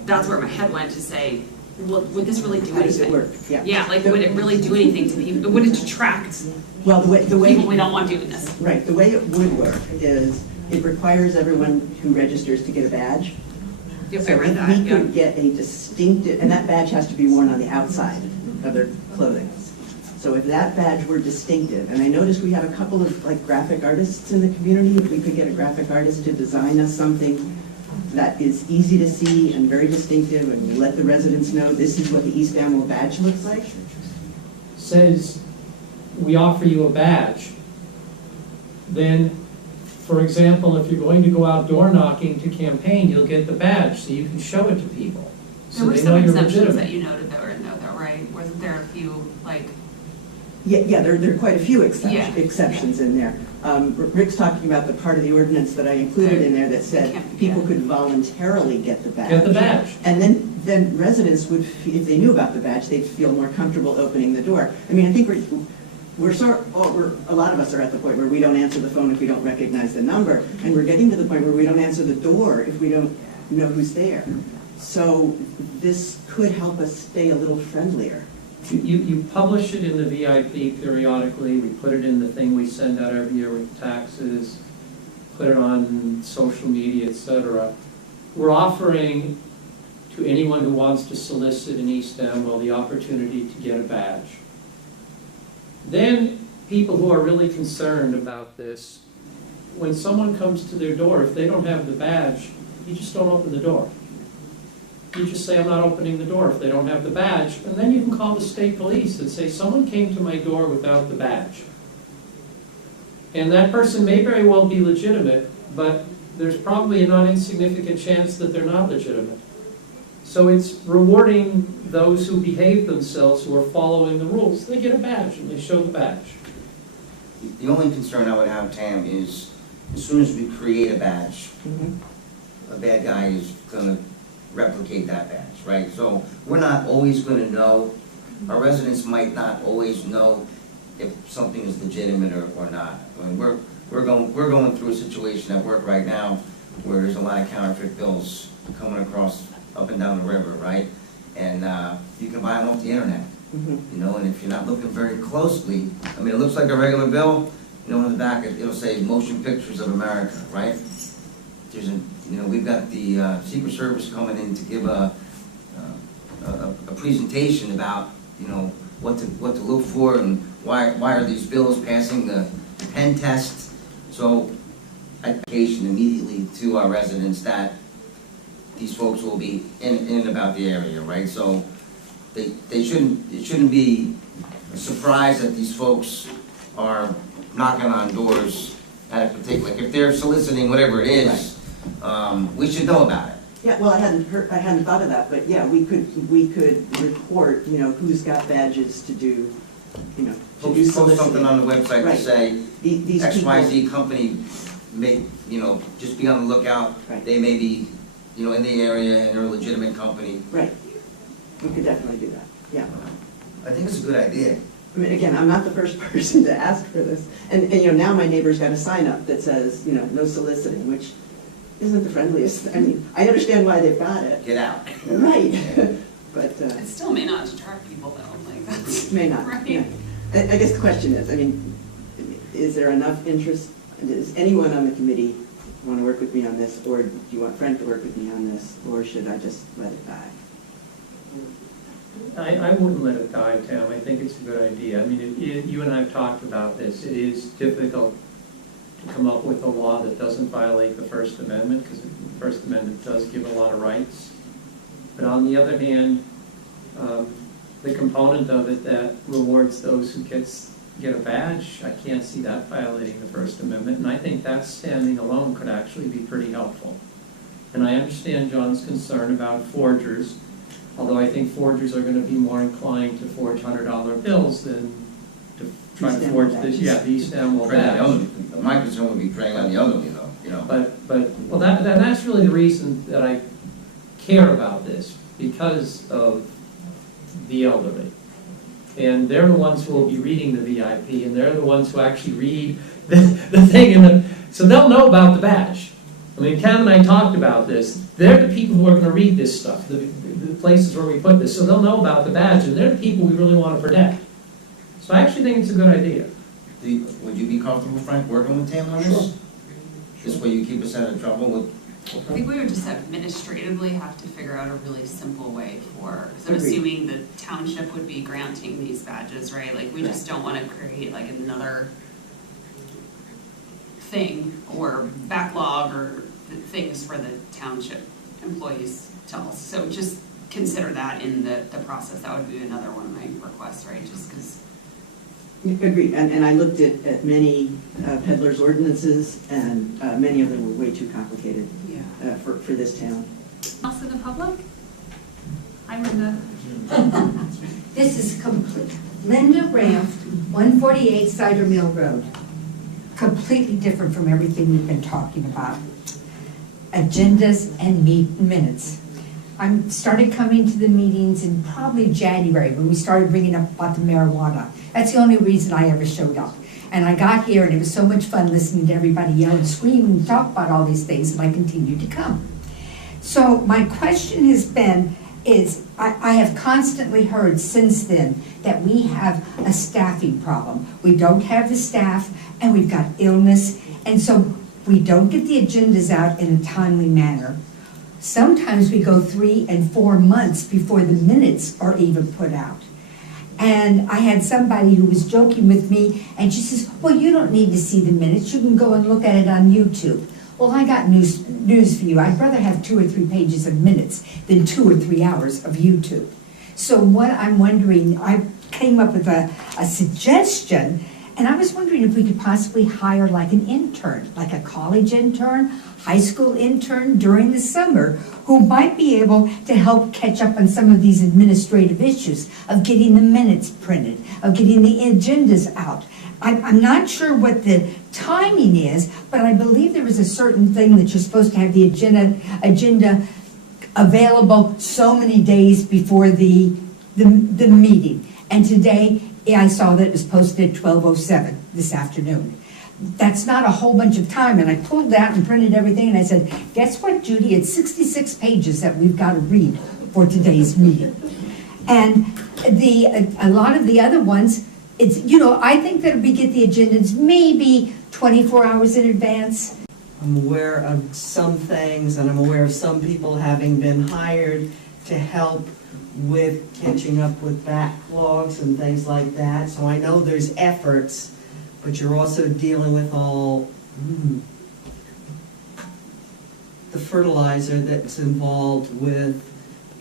that's where my head went to say, well, would this really do anything? How does it work? Yeah, like would it really do anything to people? Would it detract well, the way people we don't want doing this? Right, the way it would work is it requires everyone who registers to get a badge. Yep, so I read that, we could get a distinctive, and that badge has to be worn on the outside of their clothing. So if that badge were distinctive, and I noticed we have a couple of like graphic artists in the community, if we could get a graphic artist to design us something that is easy to see and very distinctive and let the residents know this is what the East Amwell badge looks like. Says, we offer you a badge. Then, for example, if you're going to go out door knocking to campaign, you'll get the badge so you can show it to people. There were some exemptions that you noted that were in there though, right? Wasn't there a few like? Yeah, there are quite a few exceptions in there. Rick's talking about the part of the ordinance that I included in there that said people could voluntarily get the badge. Get the badge. And then residents would, if they knew about the badge, they'd feel more comfortable opening the door. I mean, I think a lot of us are at the point where we don't answer the phone if we don't recognize the number, and we're getting to the point where we don't answer the door if we don't know who's there. So this could help us stay a little friendlier. You publish it in the VIP periodically. We put it in the thing we send out every year with taxes, put it on social media, etc. We're offering to anyone who wants to solicit in East Amwell the opportunity to get a badge. Then people who are really concerned about this, when someone comes to their door, if they don't have the badge, you just don't open the door. You just say, I'm not opening the door if they don't have the badge, and then you can call the state police and say, someone came to my door without the badge. And that person may very well be legitimate, but there's probably a not insignificant chance that they're not legitimate. So it's rewarding those who behave themselves, who are following the rules. They get a badge, and they show the badge. The only concern I would have, Tam, is as soon as we create a badge, a bad guy is going to replicate that badge, right? So we're not always going to know, our residents might not always know if something is legitimate or not. I mean, we're going through a situation at work right now where there's a lot of counterfeit bills coming across up and down the river, right? And you can buy them off the internet, you know, and if you're not looking very closely, I mean, it looks like a regular bill, you know, in the back it'll say Motion Pictures of America, right? There's you know, we've got the Secret Service coming in to give a presentation about, you know, what to look for and why are these bills passing the pen test. So education immediately to our residents that these folks will be in and about the area, right? So it shouldn't be a surprise that these folks are knocking on doors at a particular, like if they're soliciting whatever it is, we should know about it. Yeah, well, I hadn't thought of that, but yeah, we could report, you know, who's got badges to do, you know, to do post something on the website to say these XYZ company may, you know, just be on the lookout. They may be, you know, in the area and they're a legitimate company. Right. We could definitely do that. Yeah. I think it's a good idea. I mean, again, I'm not the first person to ask for this, and you know, now my neighbor's got a sign up that says, you know, no soliciting, which isn't the friendliest. I mean, I understand why they've got it. Get out. Right. But, It still may not deter people though, like that's. may not. Right. Yeah. I guess the question is, I mean, is there enough interest? Does anyone on the committee want to work with me on this, or do you want Frank to work with me on this, or should I just let it die? I wouldn't let it die, Tam. I think it's a good idea. I mean, you and I have talked about this. It is difficult to come up with a law that doesn't violate the First Amendment, because the First Amendment does give a lot of rights. But on the other hand, the component of it that rewards those who get a badge, I can't see that violating the First Amendment. And I think that standing alone could actually be pretty helpful. And I understand John's concern about forgers, although I think forgers are going to be more inclined to forge $100 bills than to try to forge this, the East Amwell badge. My concern would be preying on the elderly, though, you know. Well, that's really the reason that I care about this, because of the elderly. And they're the ones who will be reading the VIP, and they're the ones who actually read the thing, so they'll know about the badge. I mean, Cam and I talked about this. They're the people who are going to read this stuff, the places where we put this, so they'll know about the badge, and they're the people we really want to protect. So I actually think it's a good idea. Would you be comfortable, Frank, working with Tam on this? Sure. This way you keep us out of trouble with... I think we would just administratively have to figure out a really simple way for, so Agreed. assuming the township would be granting these badges, right? Like, we just don't want to create like another thing or backlog or things for the township employees to us. So just consider that in the process. That would be another one of my requests, right? Just because. Agreed, and I looked at many peddlers' ordinances, and many of them were way too complicated for this town. Also the public? Hi, Linda. This is complete. Linda Ramft, 148 Cider Mill Road. Completely different from everything we've been talking about. Agendas and minutes. I started coming to the meetings in probably January when we started bringing up about the marijuana. That's the only reason I ever showed up. And I got here and it was so much fun listening to everybody yell and scream and talk about all these things, and I continued to come. So my question has been, I have constantly heard since then that we have a staffing problem. We don't have the staff, and we've got illness, and so we don't get the agendas out in a timely manner. Sometimes we go 3 and 4 months before the minutes are even put out. And I had somebody who was joking with me, and she says, well, you don't need to see the minutes. You can go and look at it on YouTube. Well, I got news for you. I'd rather have 2 or 3 pages of minutes than 2 or 3 hours of YouTube. So what I'm wondering, I came up with a suggestion, and I was wondering if we could possibly hire like an intern, like a college intern, high school intern during the summer, who might be able to help catch up on some of these administrative issues of getting the minutes printed, of getting the agendas out. I'm not sure what the timing is, but I believe there is a certain thing that you're supposed to have the agenda available so many days before the meeting. And today, I saw that it was posted at 12:07 this afternoon. That's not a whole bunch of time, and I pulled that and printed everything, and I said, guess what, Judy? It's 66 pages that we've got to read for today's meeting. And a lot of the other ones, it's, I think that we get the agendas maybe 24 hours in advance. I'm aware of some things, and I'm aware of some people having been hired to help with catching up with backlogs and things like that. So I know there's efforts, but you're also dealing with all the fertilizer that's involved with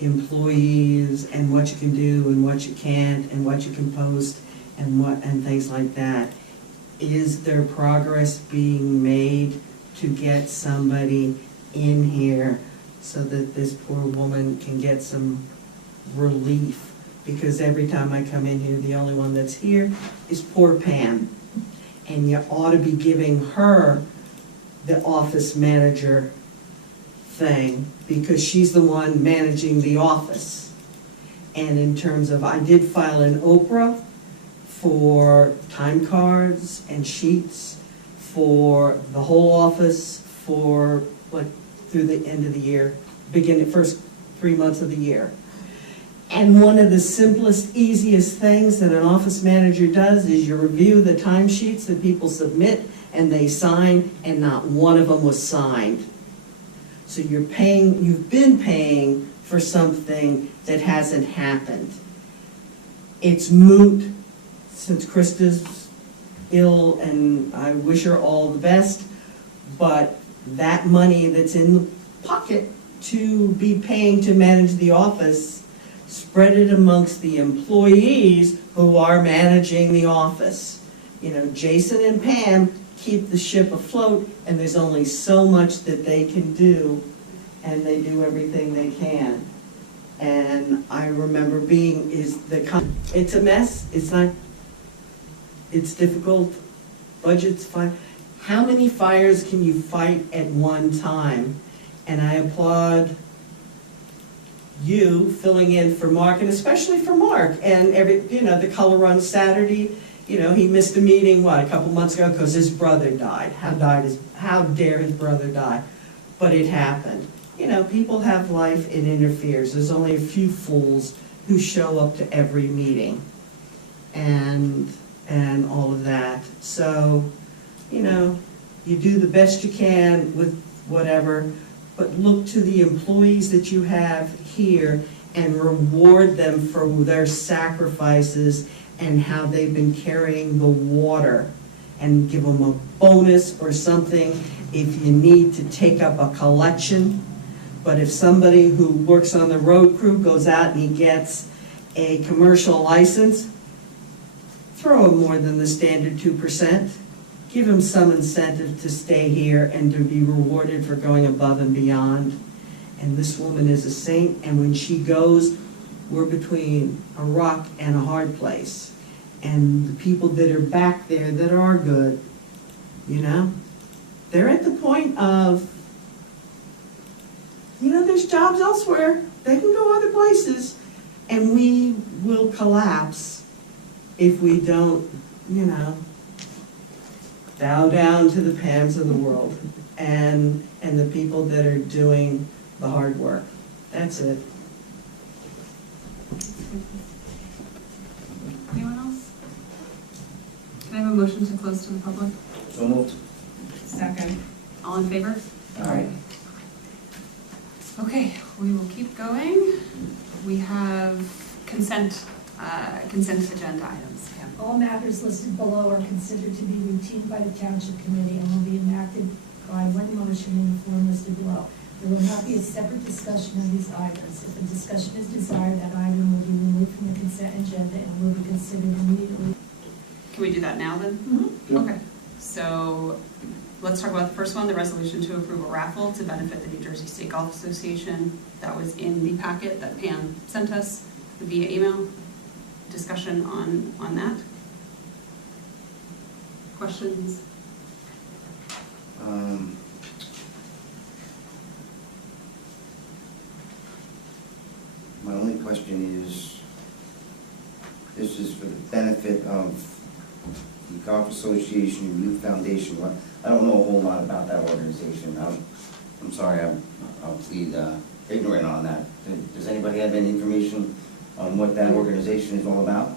employees and what you can do and what you can't and what you can post and things like that. Is there progress being made to get somebody in here so that this poor woman can get some relief? Because every time I come in here, the only one that's here is poor Pam. And you ought to be giving her the office manager thing, because she's the one managing the office. And in terms of, I did file an Oprah for time cards and sheets for the whole office, for through the end of the year, beginning, first 3 months of the year. And one of the simplest, easiest things that an office manager does is you review the timesheets that people submit and they sign, and not one of them was signed. So you've been paying for something that hasn't happened. It's moot since Krista's ill, and I wish her all the best, but that money that's in the pocket to be paying to manage the office, spread it amongst the employees who are managing the office. You know, Jason and Pam keep the ship afloat, and there's only so much that they can do, and they do everything they can. And I remember it's a mess, it's difficult, budget's fine. How many fires can you fight at one time? And I applaud you filling in for Mark, and especially for Mark, and the color run Saturday, he missed a meeting, a couple months ago because his brother died. How dare his brother die? But it happened. People have life, it interferes. There's only a few fools who show up to every meeting and all of that. So, you do the best you can with whatever, but look to the employees that you have here and reward them for their sacrifices and how they've been carrying the water, and give them a bonus or something if you need to take up a collection. But if somebody who works on the road crew goes out and he gets a commercial license, throw him more than the standard 2%. Give him some incentive to stay here and to be rewarded for going above and beyond. And this woman is a saint, and when she goes, we're between a rock and a hard place. And the people that are back there that are good, they're at the point of, there's jobs elsewhere. They can go other places. And we will collapse if we don't, bow down to the Pams of the world and the people that are doing the hard work. That's it. Anyone else? Can I have a motion to close to the public? So moved. Second. All in favor? All right. Okay, we will keep going. We have consent agenda items. Yeah. All matters listed below are considered to be routine by the Township Committee and will be enacted by one motion in the form listed below. There will not be a separate discussion of these items. If a discussion is desired, that item will be removed from the consent agenda and will be considered immediately. Can we do that now then? Mm-hmm. Okay, so let's talk about the first one, the resolution to approve a raffle to benefit the New Jersey State Golf Association. That was in the packet that Pam sent us via email. Discussion on that? Questions? My only question is, this is for the benefit of the Golf Association Youth Foundation. I don't know a whole lot about that organization. I'm sorry, I'll plead ignorant on that. Does anybody have any information on what that organization is all about?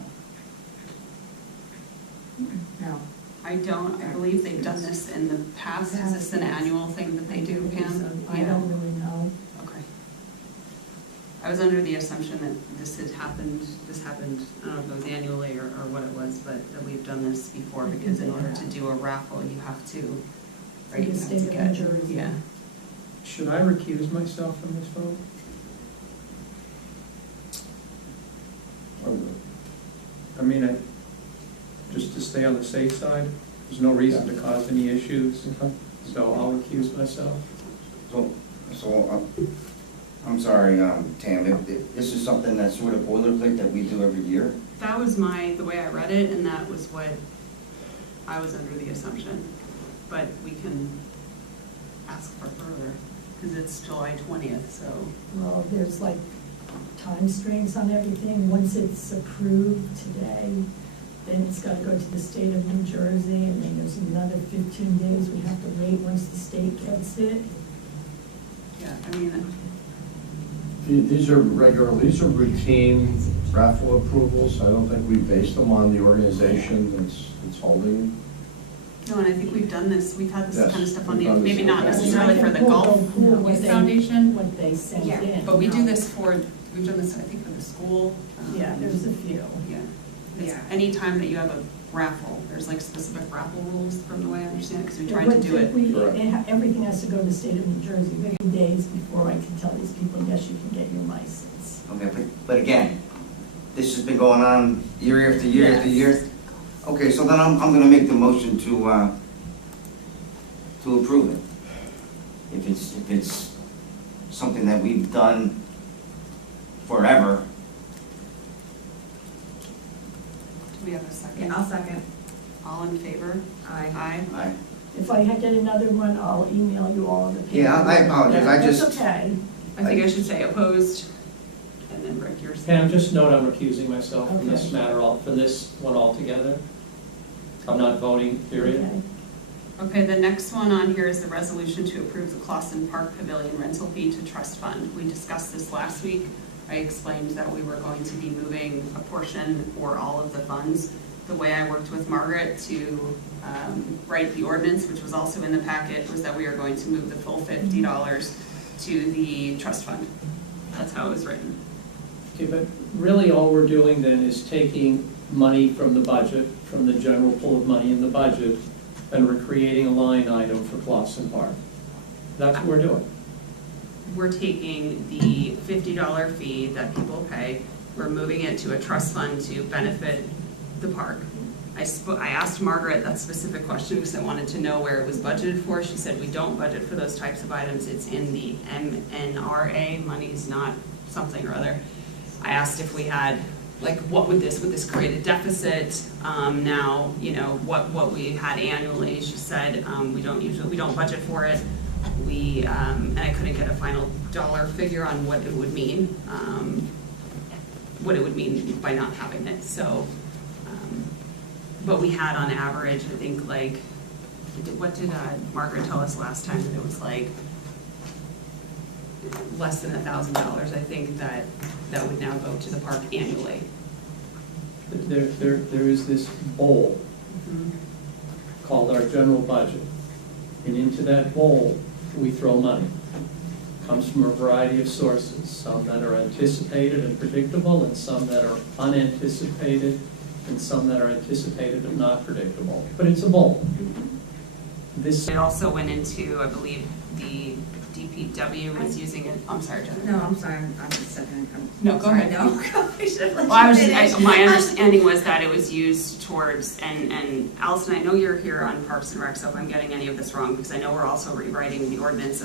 No. I don't. I believe they've done this in the past. Is this an annual thing that they do, Pam? I don't really know. Okay. I was under the assumption that this happened, I don't know if it was annually or what it was, but that we've done this before, because in order to do a raffle, you have to, right, you have to get, yeah. Should I recuse myself from this vote? I mean, just to stay on the safe side, there's no reason to cause any issues, so I'll recuse myself. So I'm sorry, Tam, if this is something that's sort of boilerplate that we do every year? That was the way I read it, and that was what I was under the assumption. But we can ask for further, because it's July 20th, so. Well, there's like time strains on everything. Once it's approved today, then it's got to go to the state of New Jersey, and then there's another 15 days we have to wait once the state gets it. I mean, These are routine raffle approvals. I don't think we based them on the organization that's holding. no, and I think we've done this, we've had this Yes, kind of stuff on we've the, done this maybe in the not past. necessarily for the golf What they- foundation. What they send Yeah, in. but we do this for, we've done this, I think, for the school. Yeah, there's a few. Yeah. It's anytime that you have a raffle, there's like specific raffle rules from the way I understand it, because we tried to do it. Everything has to go to the state of New Jersey, maybe days before I can tell these people, yes, you can get your license. Okay, but again, this has been going on year after year after year. Okay, so then I'm gonna make the motion to approve it. If it's something that we've done forever. Do we have a second? Yeah, I'll second. All in favor? Aye. Aye. If I get another one, I'll email you all the papers. Yeah, I apologize. I That's just- okay. I think I should say opposed, and then Rick, yours. Pam, just note I'm recusing myself from this Okay. matter, from this one altogether. I'm not voting, period. Okay. Okay, the next one on here is the resolution to approve the Clauson Park Pavilion rental fee to trust fund. We discussed this last week. I explained that we were going to be moving a portion or all of the funds. The way I worked with Margaret to write the ordinance, which was also in the packet, was that we are going to move the full $50 to the trust fund. That's how it was written. Okay, but really all we're doing then is taking money from the budget, from the general pool of money in the budget, and we're creating a line item for Clauson Park. That's what we're doing. We're taking the $50 fee that people pay, we're moving it to a trust fund to benefit the park. I asked Margaret that specific question because I wanted to know where it was budgeted for. She said we don't budget for those types of items. It's in the MNRA, money's not something or other. I asked if we had, like, would this create a deficit? Now, you know, what we had annually. She said we don't budget for it. And I couldn't get a final dollar figure on what it would mean, by not having it. So, but we had on average, I think, like, what did Margaret tell us last time? That it was like less than $1,000. I think that would now go to the park annually. There is this bowl called our general budget. And into that bowl, we throw money. Comes from a variety of sources, some that are anticipated and predictable, and some that are unanticipated, and some that are anticipated but not predictable. But it's a bowl. It also went into, I believe, the DPW was using it. I'm sorry, Jennifer. No, I'm sorry, I'm just second. No, go ahead. No, I should have let Well, you finish. my understanding was that it was used towards, and Allison, I know you're here on Parks and Rec, so if I'm getting any of this wrong, because I know we're also rewriting the ordinance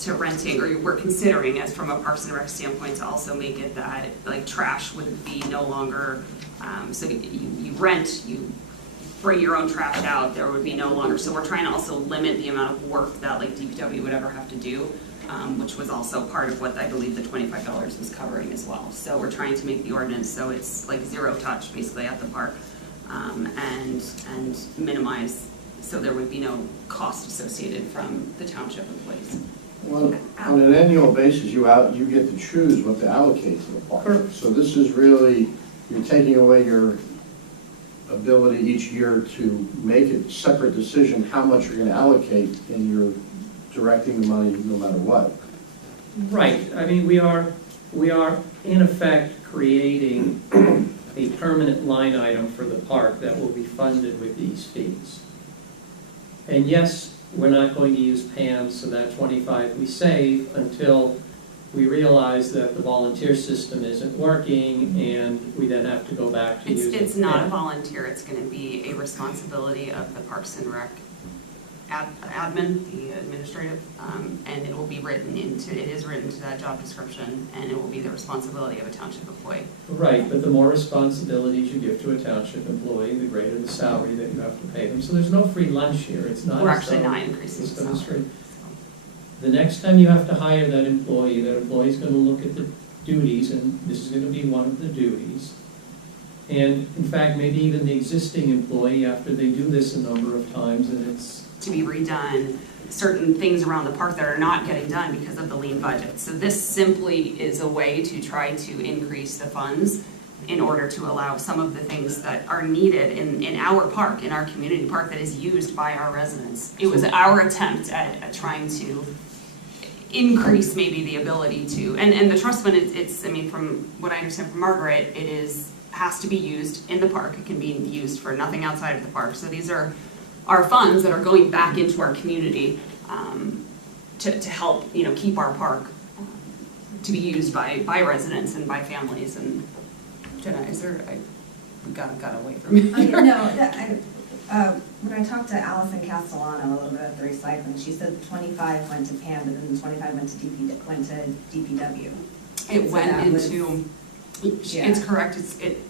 to renting, or we're considering, as from a Parks and Rec standpoint, to also make it that, like, trash would be no longer, so you rent, you bring your own trash out, there would be no longer, so we're trying to also limit the amount of work that, like, DPW would ever have to do, which was also part of what I believe the $25 was covering as well. So we're trying to make the ordinance so it's like zero touch, basically, at the park, and minimize, so there would be no cost associated from the township employees. Well, on an annual basis, you get to choose what to allocate to the park. So this is really, you're taking away your ability each year to make a separate decision how much you're going to allocate, and you're directing the money no matter what. Right. I mean, we are in effect creating a permanent line item for the park that will be funded with these fees. And yes, we're not going to use Pam, so that 25 we save until we realize that the volunteer system isn't working, and we then have to go back to using It's not a Pam. volunteer, it's gonna be a responsibility of the Parks and Rec admin, the administrative, and it will be it is written to that job description, and it will be the responsibility of a township employee. Right, but the more responsibilities you give to a township employee, the greater the salary that you have to pay them. So there's no free lunch here. It's not. We're as actually though not increasing it's the gonna salary. The next time you have to hire that employee's gonna look at the duties, and this is gonna be one of the duties. And in fact, maybe even the existing employee, after they do this a number of times, and it's To be redone, certain things around the park that are not getting done because of the lean budget. So this simply is a way to try to increase the funds in order to allow some of the things that are needed in our park, in our community park that is used by our residents. It was our attempt at trying to increase maybe the ability to, and the trust fund, it's, I mean, from what I understand from Margaret, has to be used in the park. It can be used for nothing outside of the park. So these are our funds that are going back into our community to help, keep our park to be used by residents and by families. And Jenna, we got away from you. When I talked to Allison Castellano a little bit at the recycling, she said 25 went to Pam, but then 25 went to DPW. It went into. It's correct.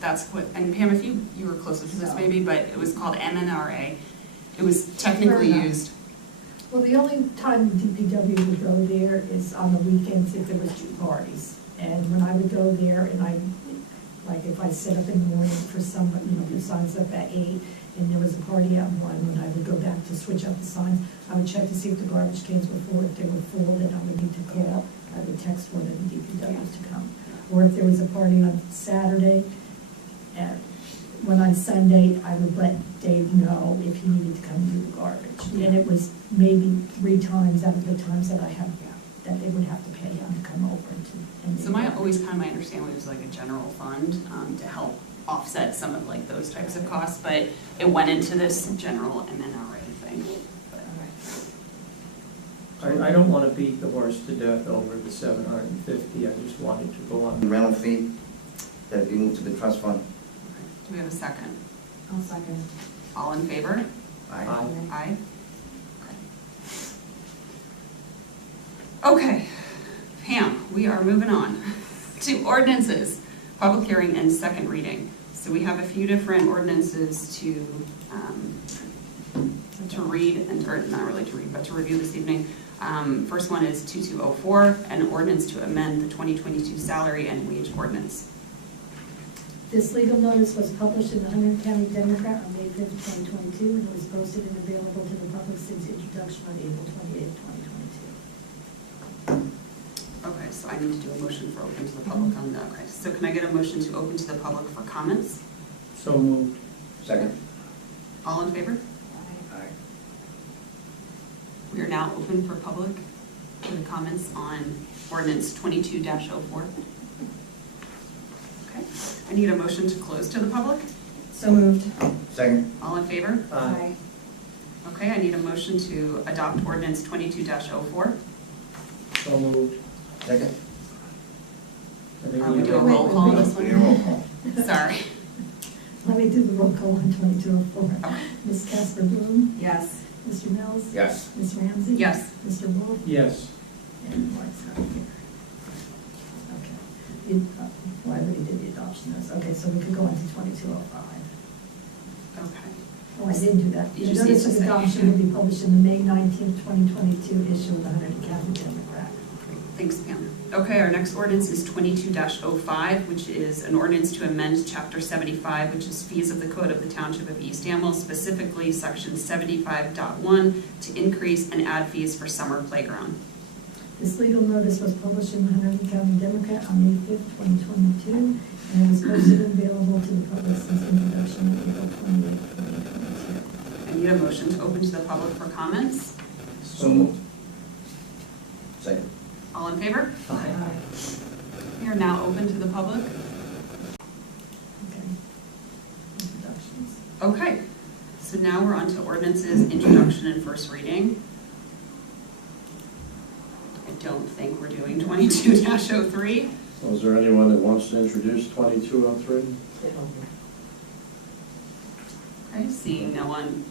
That's what. And Pam, if you were closer to this maybe, but it was called MNRA. It was technically used. Well, the only time DPW would go there is on the weekends if there was 2 parties. And when I would go there, and if I set up in the morning for somebody, the signs up at 8, and there was a party at 1, when I would go back to switch out the signs, I would check to see if the garbage cans were full. If they were full, then I would need to call. I would text one of the DPWs to come. Or if there was a party on Saturday, and when on Sunday, I would let Dave know if he needed to come do the garbage. And it was maybe 3 times out of the times that I have, that they would have to pay him to come over and So my understanding was like a general fund to help offset some of like those types of costs, but it went into this general MNRA thing. I don't want to beat the horse to death over the 750. I just wanted to go on. Rental fee that be moved to the trust fund. Do we have a second? I'll second. All in favor? Aye. Aye. Okay, Pam, we are moving on to ordinances, public hearing and second reading. So we have a few different ordinances to read, or not really to read, but to review this evening. First one is 2204, an ordinance to amend the 2022 salary and wage ordinance. This legal notice was published in the Hunterdon County Democrat on May 5th, 2022, and it was posted and available to the public since introduction on April 28th, 2022. Okay, so I need to do a motion for open to the public on that. Okay, so can I get a motion to open to the public for comments? So moved. Second. All in favor? Aye. We are now open for public for the comments on ordinance 22-04. Okay, I need a motion to close to the public. So moved. Second. All in favor? Aye. Okay, I need a motion to adopt ordinance 22-04. So moved. Second. Are we doing a roll call on this one? We need a roll call. Sorry. Let me do the roll call on 2204. Okay. Ms. Casper Bloom? Yes. Mr. Mills? Yes. Ms. Ramsey? Yes. Mr. Wolf? Yes. And Mark's not here. Okay. Well, I already did the adoption notice. Okay, so we could go into 2205. Okay. Oh, I didn't do that. You The just need notice to of say. adoption will be published in the May 19th, 2022 issue of the Hunterdon County Democrat. Thanks, Pam. Okay, our next ordinance is 22-05, which is an ordinance to amend Chapter 75, which is fees of the Code of the Township of East Amwell, specifically Section 75.1, to increase and add fees for summer playground. This legal notice was published in the Hunterdon County Democrat on May 5th, 2022, and it was posted and available to the public since introduction on April 28th, 2022. I need a motion to open to the public for comments. So moved. Second. All in favor? Aye. We are now open to the public. Okay. Introductions. Okay, so now we're on to ordinances, introduction and first reading. I don't think we're doing 22-03. So is there anyone that wants to introduce 2203? Okay, seeing no one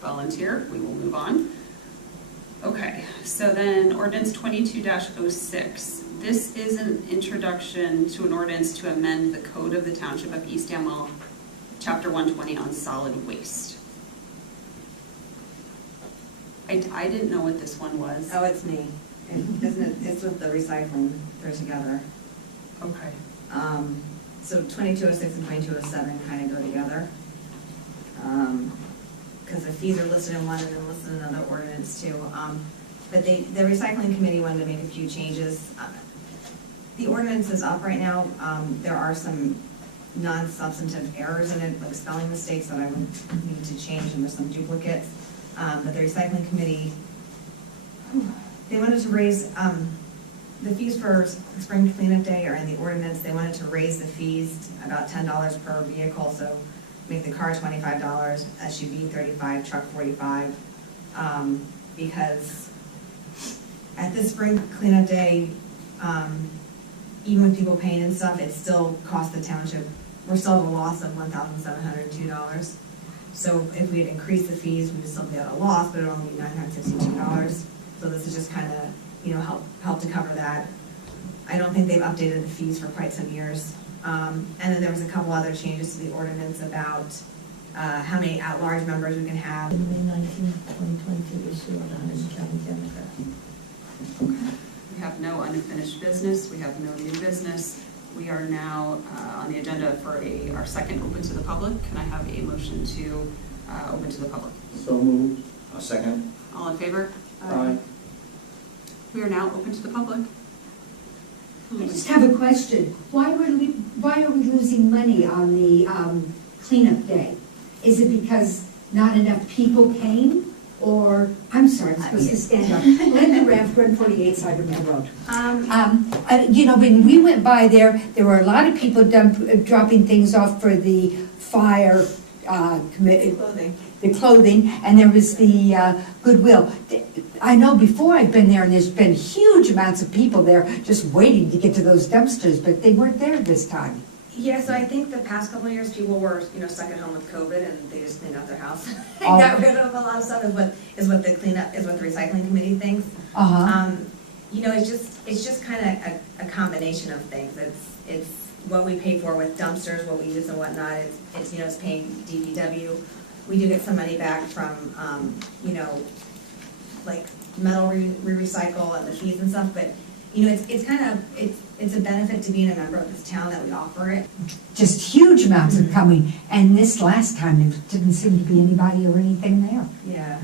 volunteer, we will move on. Okay, so then ordinance 22-06. This is an introduction to an ordinance to amend the Code of the Township of East Amwell, Chapter 120 on solid waste. I didn't know what this one was. Oh, it's me. It's with the recycling, they're together. Okay. So 2206 and 2207 kind of go together. Because the fees are listed in one and then listed in another ordinance too. but the recycling committee wanted to make a few changes. The ordinance is up right now. There are some non-substantive errors in it, like spelling mistakes that I would need to change, and there's some duplicates. But the recycling committee, they wanted to raise, the fees for spring cleanup day are in the ordinance. They wanted to raise the fees about $10 per vehicle, so make the car $25, SUV $35, truck $45. Because at this spring cleanup day, even with people paying and stuff, it still costs the township, we're still at a loss of $1,702. So if we had increased the fees, we would still be at a loss, but it would only be $962. So this is just kind of, help to cover that. I don't think they've updated the fees for quite some years. And then there was a couple other changes to the ordinance about how many at-large members we can have. May 19, 2022 issue on the Hunterdon County Democrat. We have no unfinished business, we have no new business. We are now on the agenda for our second open to the public. Can I have a motion to open to the public? So moved. A second. All in favor? Aye. We are now open to the public. I just have a question. Why are we losing money on the cleanup day? Is it because not enough people came? Or, I'm sorry, I'm supposed to stand up. Linda Raff, 148 Cider Mill Road. When we went by there were a lot of people dropping things off for the fire committee. The clothing, and there was the Goodwill. I know before I've been there, and there's been huge amounts of people there just waiting to get to those dumpsters, but they weren't there this time. Yeah, so I think the past couple of years, people were, stuck at home with COVID, and they just cleaned out their house. And got rid of a lot of stuff. Is what the recycling committee thinks. It's just kind of a combination of things. It's what we pay for with dumpsters, what we use and whatnot. It's paying DPW. We do get some money back from like metal recycle and the fees and stuff, but it's a benefit to being a member of this town that we offer it. Just huge amounts of coming, and this last time there didn't seem to be anybody or anything there. Yeah.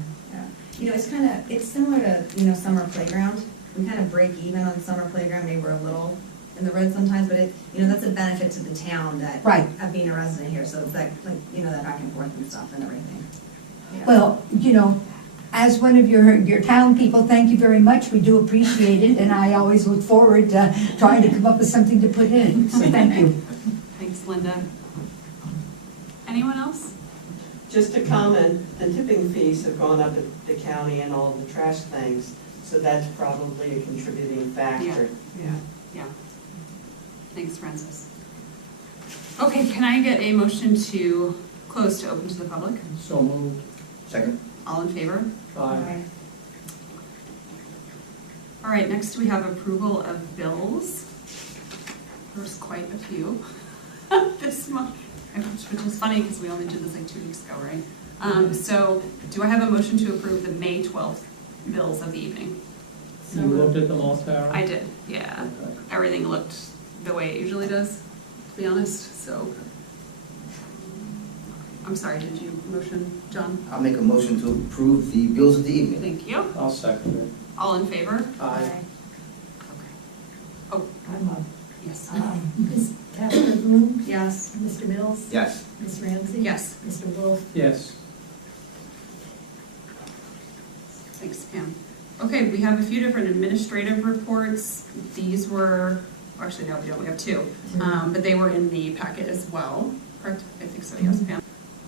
It's similar to summer playground. We kind of break even on summer playground. Maybe we're a little in the red sometimes, but that's a benefit to the town that of being a resident here. So it's that back and forth and stuff and everything. Yeah. Well, as one of your town people, thank you very much. We do appreciate it, and I always look forward to trying to come up with something to put in. So thank you. Thanks, Linda. Anyone else? Just a comment, the tipping fees have gone up at the county and all the trash things, so that's probably a contributing factor. Yeah. Thanks, Francis. Okay, can I get a motion to close to open to the public? So moved. Second. All in favor? Aye. All right, next we have approval of bills. There's quite a few this month, which is funny because we only did this like 2 weeks ago, right? So do I have a motion to approve the May 12th bills of the evening? You looked at them all, Tara? I did, yeah. Okay. Everything looked the way it usually does, to be honest, so. I'm sorry, did you motion, John? I'll make a motion to approve the bills of the evening. Thank you. I'll second it. All in favor? Aye. Oh, yes. Ms. Catherine Bloom? Yes. Mr. Mills? Yes. Ms. Ramsey? Yes. Mr. Wolf? Yes. Thanks, Pam. Okay, we have a few different administrative reports. These were, actually, no, we don't, we have two. But they were in the packet as well, correct? I think so, yes, Pam.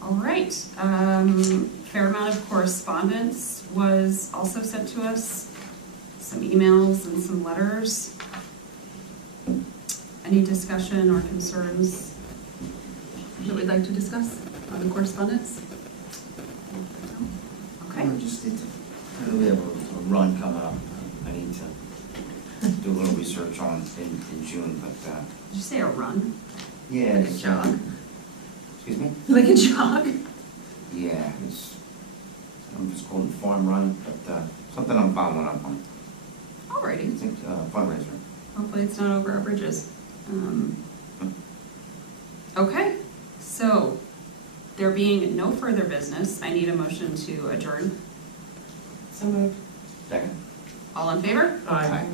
All right, fair amount of correspondence was also sent to us, some emails and some letters. Any discussion or concerns that we'd like to discuss on the correspondence? Okay. We have a run coming up. I need to do a little research on in June, but Did you say a run? yeah. Like a jog? Excuse me? Like a jog? Yeah, it's called a farm run, but something I'm following up on. Alrighty. It's a fundraiser. Hopefully it's not over our bridges. Okay, so there being no further business, I need a motion to adjourn. So moved. Second. All in favor? Aye.